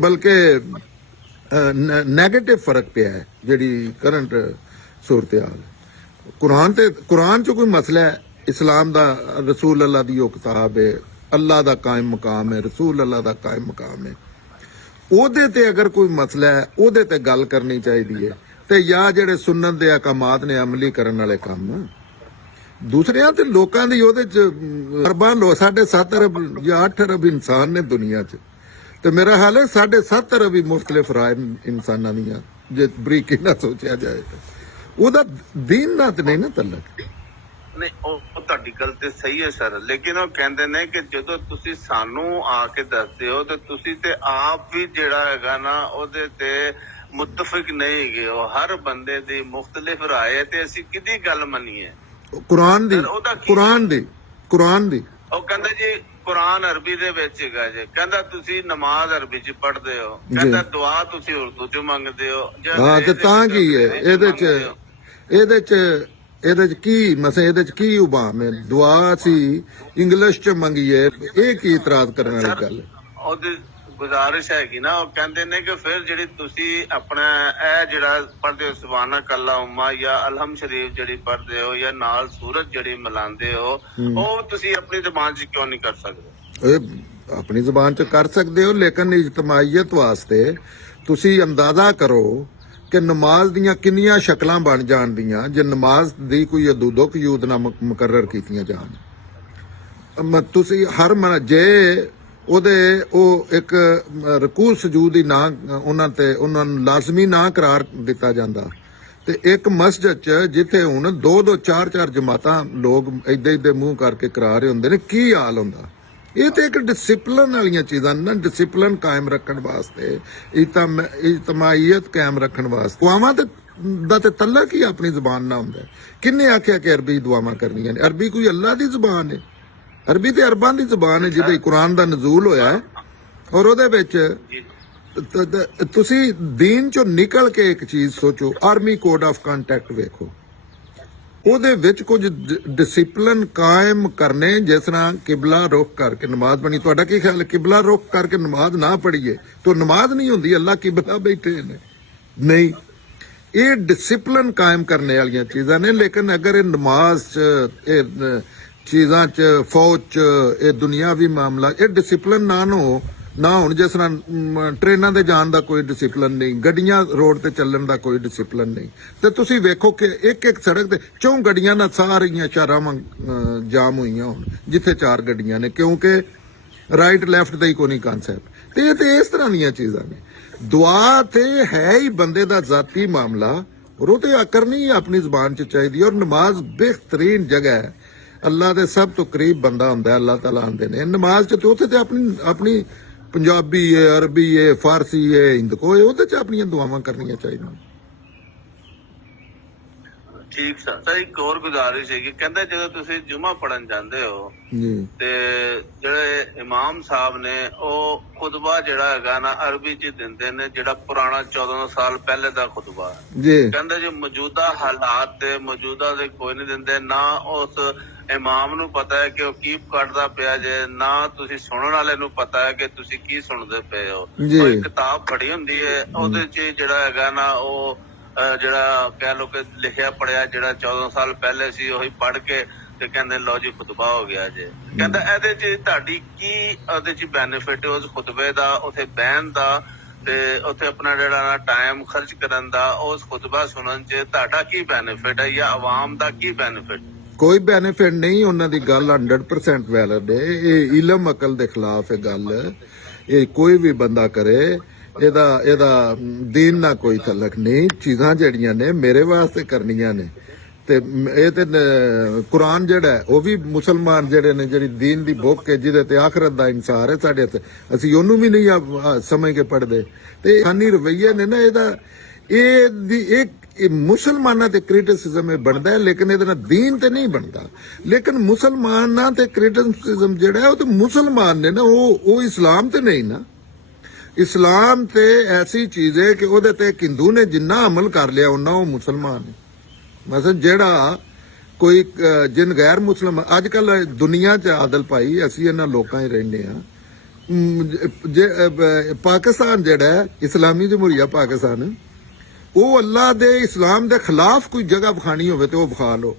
ਬਲਕਿ ਨੈਗੇਟਿਵ ਫਰਕ ਪਿਆ ਹੈ ਜਿਹੜੀ ਕਰੰਟ ਸੂਰਤ-ए-हाल। कुरान च कोई मसला है, इस्लाम दा रसूल अल्लाह दी ओ किताब है, अल्लाह दा कायम मकाम है, रसूल अल्लाह दा कायम मकाम है, ओदे ते अगर कोई मसला है ओदे ते गल करनी चाहिए ते या जेड़े सुन्नत दे अहकामात ने अमली करन वाले काम दूसरियां ते लोकां दी ओदे च अरबां लो 7.5 अरब या 8 अरब इंसान ने दुनिया च, ते मेरा हाल है 7.5 अरब ही मुख्तलिफ राय इंसानां दियां जे बरीकी ना सोचा जाए ਉਹਦਾ ਦੀਨ ਨਾਲ ਤੇ ਨਹੀਂ ਨਾ ਤਲਕ। ਨਹੀਂ ਉਹ ਤੁਹਾਡੀ ਗੱਲ ਤੇ ਸਹੀ ਹੈ ਸਰ, ਲੇਕਿਨ ਉਹ ਕਹਿੰਦੇ ਨੇ ਕਿ ਜਦੋਂ ਤੁਸੀਂ ਸਾਨੂੰ ਆ ਕੇ ਦੱਸਦੇ ਹੋ ਤੇ ਤੁਸੀਂ ਤੇ ਆਪ ਵੀ ਜਿਹੜਾ ਹੈਗਾ ਨਾ ਉਹਦੇ ਤੇ ਮੁਤਫਿਕ ਨਹੀਂ ਹੈਗੇ ਹੋ। ਹਰ ਬੰਦੇ ਦੀ ਮੁਖਤਲਿਫ ਰਾਏ ਹੈ ਤੇ ਅਸੀਂ ਕਿਹਦੀ ਗੱਲ ਮੰਨੀਏ? ਕੁਰਾਨ ਦੀ, ਕੁਰਾਨ ਦੀ। ਉਹ ਕਹਿੰਦਾ ਜੀ ਕੁਰਾਨ ਅਰਬੀ ਦੇ ਵਿੱਚ ਹੈਗਾ ਜੀ, ਕਹਿੰਦਾ ਤੁਸੀਂ ਨਮਾਜ਼ ਅਰਬੀ ਚ ਪੜ੍ਹਦੇ ਹੋ, ਕਹਿੰਦਾ ਦੁਆ ਤੁਸੀਂ ਉਰਦੂ ਚ ਮੰਗਦੇ ਹੋ। ਹਾਂ ਤੇ ਤਾਂ ਕੀ ਹੈ ਇਹਦੇ ਚ ਕੀ ਮਸਾ, ਇਹਦੇ ਚ ਕੀ ਉਬਾਮ ਹੈ? ਦੁਆ ਸੀ ਇੰਗਲਿਸ਼ ਚ ਮੰਗੀਏ, ਇਹ ਕੀ ਇਤਰਾਜ਼ ਕਰਨ ਵਾਲੀ ਗੱਲ ਹੈ? ਉਹਦੀ ਗੁਜ਼ਾਰਿਸ਼ ਹੈਗੀ ਨਾ, ਉਹ ਕਹਿੰਦੇ ਨੇ ਕਿ ਫਿਰ ਜਿਹੜੀ ਤੁਸੀਂ ਆਪਣਾ ਇਹ ਜਿਹੜਾ ਪੜ੍ਹਦੇ ਹੋ ਸੁਭਾਨਕ ਅੱਲਾ ਉਮਾ ਜਾਂ ਅਲਹਮ ਸ਼ਰੀਫ ਜਿਹੜੀ ਪੜ੍ਹਦੇ ਹੋ ਜਾਂ ਨਾਲ ਸੂਰਤ ਜਿਹੜੀ ਮਿਲਾਉਂਦੇ ਹੋ, ਉਹ ਤੁਸੀਂ ਆਪਣੀ ਜ਼ਬਾਨ 'ਚ ਕਿਉਂ ਨਹੀਂ ਕਰ ਸਕਦੇ? ਇਹ ਆਪਣੀ ਜ਼ਬਾਨ 'ਚ ਕਰ ਸਕਦੇ ਹੋ, ਲੇਕਿਨ ਇਜਤਮਾਈਅਤ ਵਾਸਤੇ ਤੁਸੀਂ ਅੰਦਾਜ਼ਾ ਕਰੋ ਕਿ ਨਮਾਜ਼ ਦੀਆਂ ਕਿੰਨੀਆਂ ਸ਼ਕਲਾਂ ਬਣ ਜਾਣਦੀਆਂ ਜੇ ਨਮਾਜ਼ ਦੀ ਕੋਈ ਹਦੂਦੋ ਯੂਦ ਨਾ ਮੁਕਰਰ ਕੀਤੀਆਂ ਜਾਣ। ਤੁਸੀਂ ਹਰ ਜੇ ਉਹਦੇ ਉਹ ਇੱਕ ਰਕੂ ਸਜੂਦ ਹੀ ਨਾ ਉਹਨਾਂ ਨੂੰ ਲਾਜ਼ਮੀ ਨਾ ਕਰਾਰ ਦਿੱਤਾ ਜਾਂਦਾ, ਤੇ ਇੱਕ ਮਸਜਿਦ 'ਚ ਜਿੱਥੇ ਹੁਣ 2-2 4-4 ਜਮਾਤਾਂ ਲੋਕ ਏਦਾਂ ਮੂੰਹ ਕਰਕੇ ਕਰਾ ਰਹੇ ਹੁੰਦੇ ਨੇ, ਕੀ ਹਾਲ ਹੁੰਦਾ? ਇਹ ਤੇ ਇੱਕ ਡਿਸਿਪਲਿਨ ਵਾਲੀਆਂ ਚੀਜ਼ਾਂ ਨਾ, ਡਿਸਿਪਲਿਨ ਕਾਇਮ ਰੱਖਣ ਵਾਸਤੇ, ਇਜਤਮਾਈਅਤ ਕਾਇਮ ਰੱਖਣ ਵਾਸਤੇ ਦੁਆਵਾਂ ਦਾ ਤੇ ਤਲਕ ਹੀ ਆਪਣੀ ਜ਼ਬਾਨ ਨਾਲ ਹੁੰਦਾ। ਕਿੰਨੇ ਆਖਿਆ ਕਿ ਅਰਬੀ ਦੁਆਵਾਂ ਕਰਨੀਆਂ ਨੇ? ਅਰਬੀ ਕੋਈ ਅੱਲਾ ਦੀ ਜ਼ਬਾਨ ਹੈ? ਅਰਬੀ ਤੇ ਅਰਬਾਂ ਦੀ ਜ਼ਬਾਨ ਹੈ ਜਿਹਦੇ ਕੁਰਾਨ ਦਾ ਨਜ਼ੂਲ ਹੋਇਆ ਹੈ, ਔਰ ਉਹਦੇ ਵਿੱਚ ਤੁਸੀਂ ਦੀਨ ਚੋਂ ਨਿਕਲ ਕੇ ਇੱਕ ਚੀਜ਼ ਸੋਚੋ, ਆਰਮੀ ਕੋਡ ਆਫ ਕੰਟੈਕਟ ਵੇਖੋ, ਉਹਦੇ ਵਿੱਚ ਕੁਝ ਡਿਸਿਪਲਿਨ ਕਾਇਮ ਕਰਨੇ, ਜਿਸ ਤਰ੍ਹਾਂ ਕਿਬਲਾ ਰੁਖ ਕਰਕੇ ਨਮਾਜ਼ ਪੜ੍ਹਨੀ। ਤੁਹਾਡਾ ਕੀ ਖਿਆਲ ਹੈ ਕਿਬਲਾ ਰੁਖ ਕਰਕੇ ਨਮਾਜ਼ ਨਾ ਪੜ੍ਹੀਏ ਤਾਂ ਨਮਾਜ਼ ਨਹੀਂ ਹੁੰਦੀ? ਅੱਲਾ ਕਿਬਲਾ ਬੈਠੇ ਨੇ? ਨਹੀਂ, ਇਹ ਡਿਸਿਪਲਿਨ ਕਾਇਮ ਕਰਨੇ ਵਾਲੀਆਂ ਚੀਜ਼ਾਂ ਨੇ। ਲੇਕਿਨ ਅਗਰ ਇਹ ਨਮਾਜ਼ 'ਚ, ਇਹ ਚੀਜ਼ਾਂ 'ਚ, ਫੌਜ 'ਚ, ਇਹ ਦੁਨਿਆਵੀ ਮਾਮਲਾ, ਇਹ ਡਿਸਿਪਲਿਨ ਨਾ ਹੋਣ, ਜਿਸ ਤਰ੍ਹਾਂ ਟ੍ਰੇਨਾਂ ਤੇ ਜਾਣ ਦਾ ਕੋਈ ਡਿਸਿਪਲਿਨ ਨਹੀਂ, ਗੱਡੀਆਂ ਰੋਡ ਤੇ ਚੱਲਣ ਦਾ ਕੋਈ ਡਿਸਿਪਲਿਨ ਨਹੀਂ, ਤੇ ਤੁਸੀਂ ਵੇਖੋ ਕਿ ਇੱਕ ਸੜਕ ਤੇ 4 ਗੱਡੀਆਂ ਨਾਲ ਸਾਰੀਆਂ ਚਾਰਾਂ ਜਾਮ ਹੋਈਆਂ ਹੋਣ ਜਿੱਥੇ 4 ਗੱਡੀਆਂ ਨੇ, ਕਿਉਂਕਿ ਰਾਈਟ ਲੈਫਟ ਦਾ ਹੀ ਕੋਈ ਨਹੀਂ ਕਨਸੈਪਟ। ਤੇ ਇਹ ਤੇ ਇਸ ਤਰ੍ਹਾਂ ਦੀਆਂ ਚੀਜ਼ਾਂ ਨੇ। ਦੁਆ ਤੇ ਹੈ ਹੀ ਬੰਦੇ ਦਾ ਜ਼ਾਤੀ ਮਾਮਲਾ, ਔਰ ਉਹ ਤੇ ਕਰਨੀ ਹੀ ਆਪਣੀ ਜ਼ਬਾਨ 'ਚ ਚਾਹੀਦੀ। ਔਰ ਨਮਾਜ਼ ਬਿਹਤਰੀਨ ਜਗ੍ਹਾ ਹੈ, ਅੱਲਾ ਦੇ ਸਭ ਤੋਂ ਕਰੀਬ ਬੰਦਾ ਹੁੰਦਾ, ਅੱਲਾ ਤਾਲਾ ਆਂਦੇ ਨੇ ਨਮਾਜ਼ 'ਚ, ਤੇ ਉੱਥੇ ਤੇ ਆਪਣੀ ਪੰਜਾਬੀ ਹੈ, ਅਰਬੀ ਹੈ, ਫਾਰਸੀ ਹੈ, ਹਿੰਦਕੋ ਹੈ, ਉਹਦੇ 'ਚ ਆਪਣੀਆਂ ਦੁਆਵਾਂ ਕਰਨੀਆਂ ਚਾਹੀਦੀਆਂ। ਠੀਕ ਸਰ, ਇੱਕ ਹੋਰ ਗੁਜ਼ਾਰਿਸ਼ ਹੈਗੀ, ਕਹਿੰਦਾ ਜਦੋਂ ਤੁਸੀਂ ਜੁਮਾ ਪੜਨ ਜਾਂਦੇ ਹੋ ਜੀ, ਤੇ ਜਿਹੜੇ ਇਮਾਮ ਸਾਹਿਬ ਨੇ ਉਹ ਖੁਤਬਾ ਜਿਹੜਾ ਹੈਗਾ ਨਾ ਅਰਬੀ 'ਚ ਦਿੰਦੇ ਨੇ, ਜਿਹੜਾ ਪੁਰਾਣਾ 14 ਸਾਲ ਪਹਿਲੇ ਦਾ ਖੁਤਬਾ ਜੀ। ਕਹਿੰਦਾ ਜੀ ਮੌਜੂਦਾ ਹਾਲਾਤ ਤੇ ਮੌਜੂਦਾ ਦੇ ਕੋਈ ਨਹੀਂ ਦਿੰਦੇ, ਨਾ ਉਸ ਇਮਾਮ ਨੂੰ ਪਤਾ ਹੈ ਕਿ ਉਹ ਕੀ ਕੱਢਦਾ ਪਿਆ ਜੇ, ਨਾ ਤੁਸੀਂ ਸੁਣਨ ਵਾਲੇ ਨੂੰ ਪਤਾ ਹੈ ਕਿ ਤੁਸੀਂ ਕੀ ਸੁਣਦੇ ਪਏ ਹੋ। ਉਹ ਕਿਤਾਬ ਪੜ੍ਹੀ ਹੁੰਦੀ ਹੈ, ਉਹਦੇ 'ਚ ਜਿਹੜਾ ਹੈਗਾ ਨਾ ਉਹ ਜਿਹੜਾ ਕਹਿ ਲੋ ਕਿ ਲਿਖਿਆ ਪੜਿਆ ਜਿਹੜਾ 14 ਸਾਲ ਪਹਿਲੇ ਸੀ ਉਹੀ ਪੜ੍ਹ ਕੇ ਤੇ ਕਹਿੰਦੇ ਲਓ ਜੀ ਖੁਤਬਾ ਹੋ ਗਿਆ ਜੇ। ਕਹਿੰਦਾ ਇਹਦੇ 'ਚ ਤੁਹਾਡੀ ਕੀ ਉਹਦੇ 'ਚ ਬੈਨੀਫਿਟ ਉਸ ਖੁਤਬੇ ਦਾ, ਉੱਥੇ ਬਹਿਣ ਦਾ ਤੇ ਉੱਥੇ ਆਪਣਾ ਜਿਹੜਾ ਟਾਈਮ ਖਰਚ ਕਰਨ ਦਾ, ਉਸ ਖੁਤਬਾ ਸੁਣਨ 'ਚ ਤੁਹਾਡਾ ਕੀ ਬੈਨੀਫਿਟ ਹੈ ਜਾਂ ਆਵਾਮ ਦਾ ਕੀ ਬੈਨੀਫਿਟ? ਕੋਈ ਬੈਨੀਫਿਟ ਨਹੀਂ। ਉਹਨਾਂ ਦੀ ਗੱਲ 100% ਵੈਲਿਡ ਹੈ। ਇਹ ਇਲਮ ਅਕਲ ਦੇ ਖਿਲਾਫ ਹੈ ਗੱਲ। ਇਹ ਕੋਈ ਵੀ ਬੰਦਾ ਕਰੇ, ਇਹਦਾ ਦੀਨ ਨਾਲ ਕੋਈ ਤਲਕ ਨਹੀਂ। ਚੀਜ਼ਾਂ ਜਿਹੜੀਆਂ ਨੇ ਮੇਰੇ ਵਾਸਤੇ ਕਰਨੀਆਂ ਨੇ ਤੇ ਇਹ ਤੇ ਕੁਰਾਨ ਜਿਹੜਾ ਹੈ ਉਹ ਵੀ ਮੁਸਲਮਾਨ ਜਿਹੜੇ ਨੇ, ਜਿਹੜੀ ਦੀਨ ਦੀ ਬੁੱਕ ਹੈ ਜਿਹਦੇ ਤੇ ਆਖਰਤ ਦਾ ਇਨਸਾਰ ਹੈ ਸਾਡੇ ਤੇ, ਅਸੀਂ ਉਹਨੂੰ ਵੀ ਨਹੀਂ ਸਮਝ ਕੇ ਪੜ੍ਹਦੇ। ਤੇ ਖਾਨੀ ਰਵਈਏ ਨੇ ਨਾ ਇਹਦਾ, ਇਹ ਮੁਸਲਮਾਨਾਂ ਤੇ ਕ੍ਰਿਟਿਸਿਜ਼ਮ ਇਹ ਬਣਦਾ ਹੈ, ਲੇਕਿਨ ਇਹਦੇ ਨਾਲ ਦੀਨ ਤੇ ਨਹੀਂ ਬਣਦਾ। ਲੇਕਿਨ ਮੁਸਲਮਾਨਾਂ ਤੇ ਕ੍ਰਿਟਿਸਿਜ਼ਮ ਜਿਹੜਾ ਹੈ ਉਹ ਤੇ ਮੁਸਲਮਾਨ ਨੇ ਨਾ, ਉਹ ਇਸਲਾਮ ਤੇ ਨਹੀਂ ਨਾ। ਇਸਲਾਮ ਤੇ ਐਸੀ ਚੀਜ਼ ਹੈ ਕਿ ਉਹਦੇ ਤੇ ਇੱਕ ਹਿੰਦੂ ਨੇ ਜਿੰਨਾ ਅਮਲ ਕਰ ਲਿਆ ਉਹਨਾਂ ਉਹ ਮੁਸਲਮਾਨ ਹੈ। ਮਸਲ ਜਿਹੜਾ ਕੋਈ ਜਿਨ ਗੈਰ ਮੁਸਲਮਾਨ, ਅੱਜ ਕੱਲ ਦੁਨੀਆ 'ਚ ਆਦਲ ਭਾਈ ਅਸੀਂ ਇਹਨਾਂ ਲੋਕਾਂ ਹੀ ਰਹਿੰਦੇ ਆ। ਪਾਕਿਸਤਾਨ ਜਿਹੜਾ ਹੈ ਇਸਲਾਮੀ ਜਮਹੂਰੀਆ ਪਾਕਿਸਤਾਨ, ਉਹ ਅੱਲਾ ਦੇ ਇਸਲਾਮ ਦੇ ਖਿਲਾਫ ਕੋਈ ਜਗ੍ਹਾ ਵਿਖਾਣੀ ਹੋਵੇ ਤੇ ਉਹ ਵਿਖਾ ਲਓ।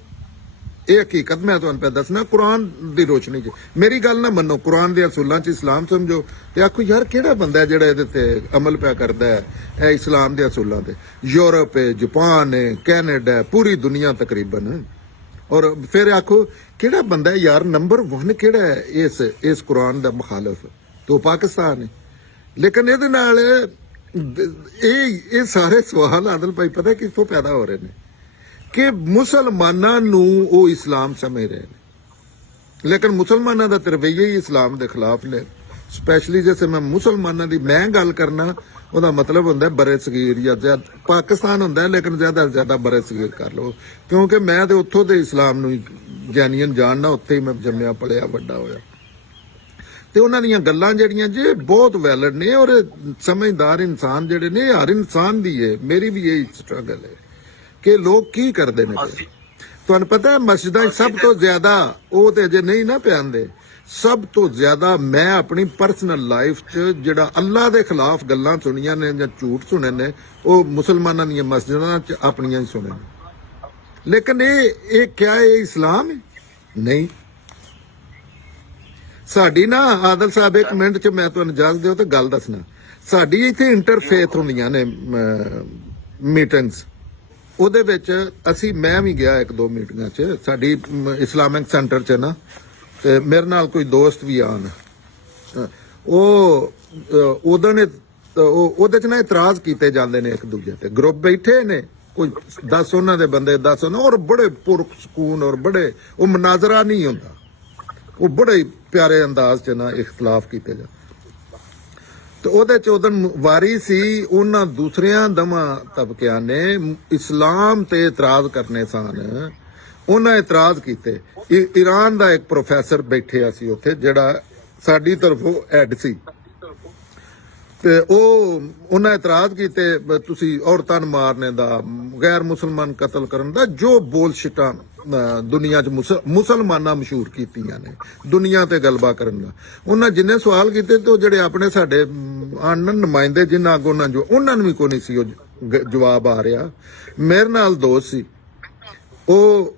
ਇਹ ਹਕੀਕਤ ਮੈਂ ਤੁਹਾਨੂੰ ਪੈ ਦੱਸਣਾ ਕੁਰਾਨ ਦੀ ਰੋਸ਼ਨੀ 'ਚ। ਮੇਰੀ ਗੱਲ ਨਾ ਮੰਨੋ, ਕੁਰਾਨ ਦੇ ਅਸੂਲਾਂ 'ਚ ਇਸਲਾਮ ਸਮਝੋ ਤੇ ਆਖੋ ਯਾਰ ਕਿਹੜਾ ਬੰਦਾ ਜਿਹੜਾ ਇਹਦੇ ਤੇ ਅਮਲ ਪਿਆ ਕਰਦਾ ਹੈ ਇਹ ਇਸਲਾਮ ਦੇ ਅਸੂਲਾਂ ਤੇ। ਯੂਰਪ ਹੈ, ਜਾਪਾਨ ਹੈ, ਕੈਨੇਡਾ ਹੈ, ਪੂਰੀ ਦੁਨੀਆ ਤਕਰੀਬਨ। ਔਰ ਫਿਰ ਆਖੋ ਕਿਹੜਾ ਬੰਦਾ ਯਾਰ ਨੰਬਰ 1 ਕਿਹੜਾ ਹੈ ਇਸ ਕੁਰਾਨ ਦਾ ਮੁਖਾਲਫ, ਤੇ ਉਹ ਪਾਕਿਸਤਾਨ ਹੈ। ਲੇਕਿਨ ਇਹਦੇ ਨਾਲ ਇਹ ਸਾਰੇ ਸਵਾਲ ਆਦਲ ਭਾਈ ਪਤਾ ਕਿੱਥੋਂ ਪੈਦਾ ਹੋ ਰਹੇ ਨੇ ਕਿ ਮੁਸਲਮਾਨਾਂ ਨੂੰ ਉਹ ਇਸਲਾਮ ਸਮਝ ਰਹੇ ਨੇ, ਲੇਕਿਨ ਮੁਸਲਮਾਨਾਂ ਦਾ ਰਵੱਈਆ ਹੀ ਇਸਲਾਮ ਦੇ ਖਿਲਾਫ ਨੇ। ਸਪੈਸ਼ਲੀ ਜੈਸੇ ਮੈਂ ਮੁਸਲਮਾਨਾਂ ਦੀ ਮੈਂ ਗੱਲ ਕਰਨਾ, ਉਹਦਾ ਮਤਲਬ ਹੁੰਦਾ ਬਰੇ ਸਗੀਰ ਜਾਂ ਪਾਕਿਸਤਾਨ ਹੁੰਦਾ, ਲੇਕਿਨ ਜ਼ਿਆਦਾ ਤੋਂ ਜ਼ਿਆਦਾ ਬਰੇ ਸਗੀਰ ਕਰ ਲਓ, ਕਿਉਂਕਿ ਮੈਂ ਤੇ ਉੱਥੋਂ ਦੇ ਇਸਲਾਮ ਨੂੰ ਜੈਨੀਅਨ ਜਾਣਨਾ, ਉੱਥੇ ਹੀ ਮੈਂ ਜੰਮਿਆ ਪਲਿਆ ਵੱਡਾ ਹੋਇਆ। ਤੇ ਉਹਨਾਂ ਦੀਆਂ ਗੱਲਾਂ ਜਿਹੜੀਆਂ ਜੇ ਬਹੁਤ ਵੈਲਿਡ ਨੇ, ਔਰ ਸਮਝਦਾਰ ਇਨਸਾਨ ਜਿਹੜੇ ਨੇ, ਹਰ ਇਨਸਾਨ ਦੀ ਹੈ, ਮੇਰੀ ਵੀ ਇਹੀ ਸਟਰਗਲ ਹੈ ਕਿ ਲੋਕ ਕੀ ਕਰਦੇ ਨੇ। ਤੁਹਾਨੂੰ ਪਤਾ ਮਸਜਿਦਾਂ 'ਚ ਸਭ ਤੋਂ ਜ਼ਿਆਦਾ, ਉਹ ਤੇ ਅਜੇ ਨਹੀਂ ਨਾ ਪਿਆਂਦੇ, ਸਭ ਤੋਂ ਜ਼ਿਆਦਾ ਮੈਂ ਆਪਣੀ ਪਰਸਨਲ ਲਾਈਫ 'ਚ ਜਿਹੜਾ ਅੱਲਾ ਦੇ ਖਿਲਾਫ ਗੱਲਾਂ ਸੁਣੀਆਂ ਨੇ ਜਾਂ ਝੂਠ ਸੁਣੇ ਨੇ, ਉਹ ਮੁਸਲਮਾਨਾਂ ਦੀਆਂ ਮਸਜਿਦਾਂ 'ਚ ਆਪਣੀਆਂ ਹੀ ਸੁਣੇ ਨੇ। ਲੇਕਿਨ ਇਹ ਕਿਆ ਇਹ ਇਸਲਾਮ ਹੈ? ਨਹੀਂ। ਸਾਡੀ ਨਾ ਆਦਲ ਸਾਹਿਬ ਇੱਕ ਮਿੰਟ 'ਚ ਮੈਂ ਤੁਹਾਨੂੰ ਇਜਾਜ਼ਤ ਦਿਓ ਤੇ ਗੱਲ ਦੱਸਣਾ। ਸਾਡੀ ਇੱਥੇ ਇੰਟਰਫੇਥ ਹੁੰਦੀਆਂ ਨੇ ਮੀਟਿੰਗਸ, ਉਹਦੇ ਵਿੱਚ ਮੈਂ ਵੀ ਗਿਆ 1-2 ਮੀਟਿੰਗਾਂ 'ਚ ਸਾਡੀ ਇਸਲਾਮਿਕ ਸੈਂਟਰ 'ਚ ਨਾ, ਤੇ ਮੇਰੇ ਨਾਲ ਕੋਈ ਦੋਸਤ ਵੀ ਆਣ, ਉਹਦੇ 'ਚ ਨਾ ਇਤਰਾਜ਼ ਕੀਤੇ ਜਾਂਦੇ ਨੇ ਇੱਕ ਦੂਜੇ ਤੇ। ਗਰੁੱਪ ਬੈਠੇ ਨੇ ਕੋਈ 10 ਉਹਨਾਂ ਦੇ ਬੰਦੇ, 10 ਉਹਨਾਂ, ਔਰ ਬੜੇ ਪੁਰਸਕੂਨ ਔਰ ਬੜੇ, ਉਹ ਮਨਾਜ਼ਰਾ ਨਹੀਂ ਹੁੰਦਾ, ਉਹ ਬੜੇ ਪਿਆਰੇ ਅੰਦਾਜ਼ 'ਚ ਨਾ ਇਖਤਲਾਫ ਕੀਤੇ ਜਾਂਦੇ। ਤੇ ਉਹਦੇ 'ਚ ਉਦੋਂ ਵਾਰੀ ਸੀ ਉਹਨਾਂ ਦੂਸਰਿਆਂ ਦਮਾ ਤਬਕਿਆਂ ਨੇ ਇਸਲਾਮ ਤੇ ਇਤਰਾਜ਼ ਕਰਨੇ ਸਨ। ਉਹਨਾਂ ਇਤਰਾਜ਼ ਕੀਤੇ। ਈਰਾਨ ਦਾ ਇੱਕ ਪ੍ਰੋਫੈਸਰ ਬੈਠਿਆ ਸੀ ਉੱਥੇ ਜਿਹੜਾ ਸਾਡੀ ਤਰਫੋਂ ਹੈਡ ਸੀ, ਤੇ ਉਹਨਾਂ ਇਤਰਾਜ਼ ਕੀਤੇ ਤੁਸੀਂ ਔਰਤਾਂ ਨੂੰ ਮਾਰਨੇ ਦਾ, ਗੈਰ ਮੁਸਲਮਾਨ ਕਤਲ ਕਰਨ ਦਾ, ਜੋ ਬੋਲਸ਼ਿਟਾਂ ਦੁਨੀਆ 'ਚ ਮੁਸਲਮਾਨਾਂ ਮਸ਼ਹੂਰ ਕੀਤੀਆਂ ਨੇ ਦੁਨੀਆ ਤੇ ਗਲਬਾ ਕਰਨ ਦਾ। ਉਹਨਾਂ ਜਿੰਨੇ ਸਵਾਲ ਕੀਤੇ ਤੇ ਉਹ ਜਿਹੜੇ ਆਪਣੇ ਸਾਡੇ ਨੁਮਾਇੰਦੇ ਜਿਨ੍ਹਾਂ ਅੱਗੋਂ ਉਹਨਾਂ ਨੂੰ ਵੀ ਕੋਈ ਨਹੀਂ ਸੀ ਉਹ ਜਵਾਬ ਆ ਰਿਹਾ। ਮੇਰੇ ਨਾਲ ਦੋਸਤ ਸੀ, ਉਹ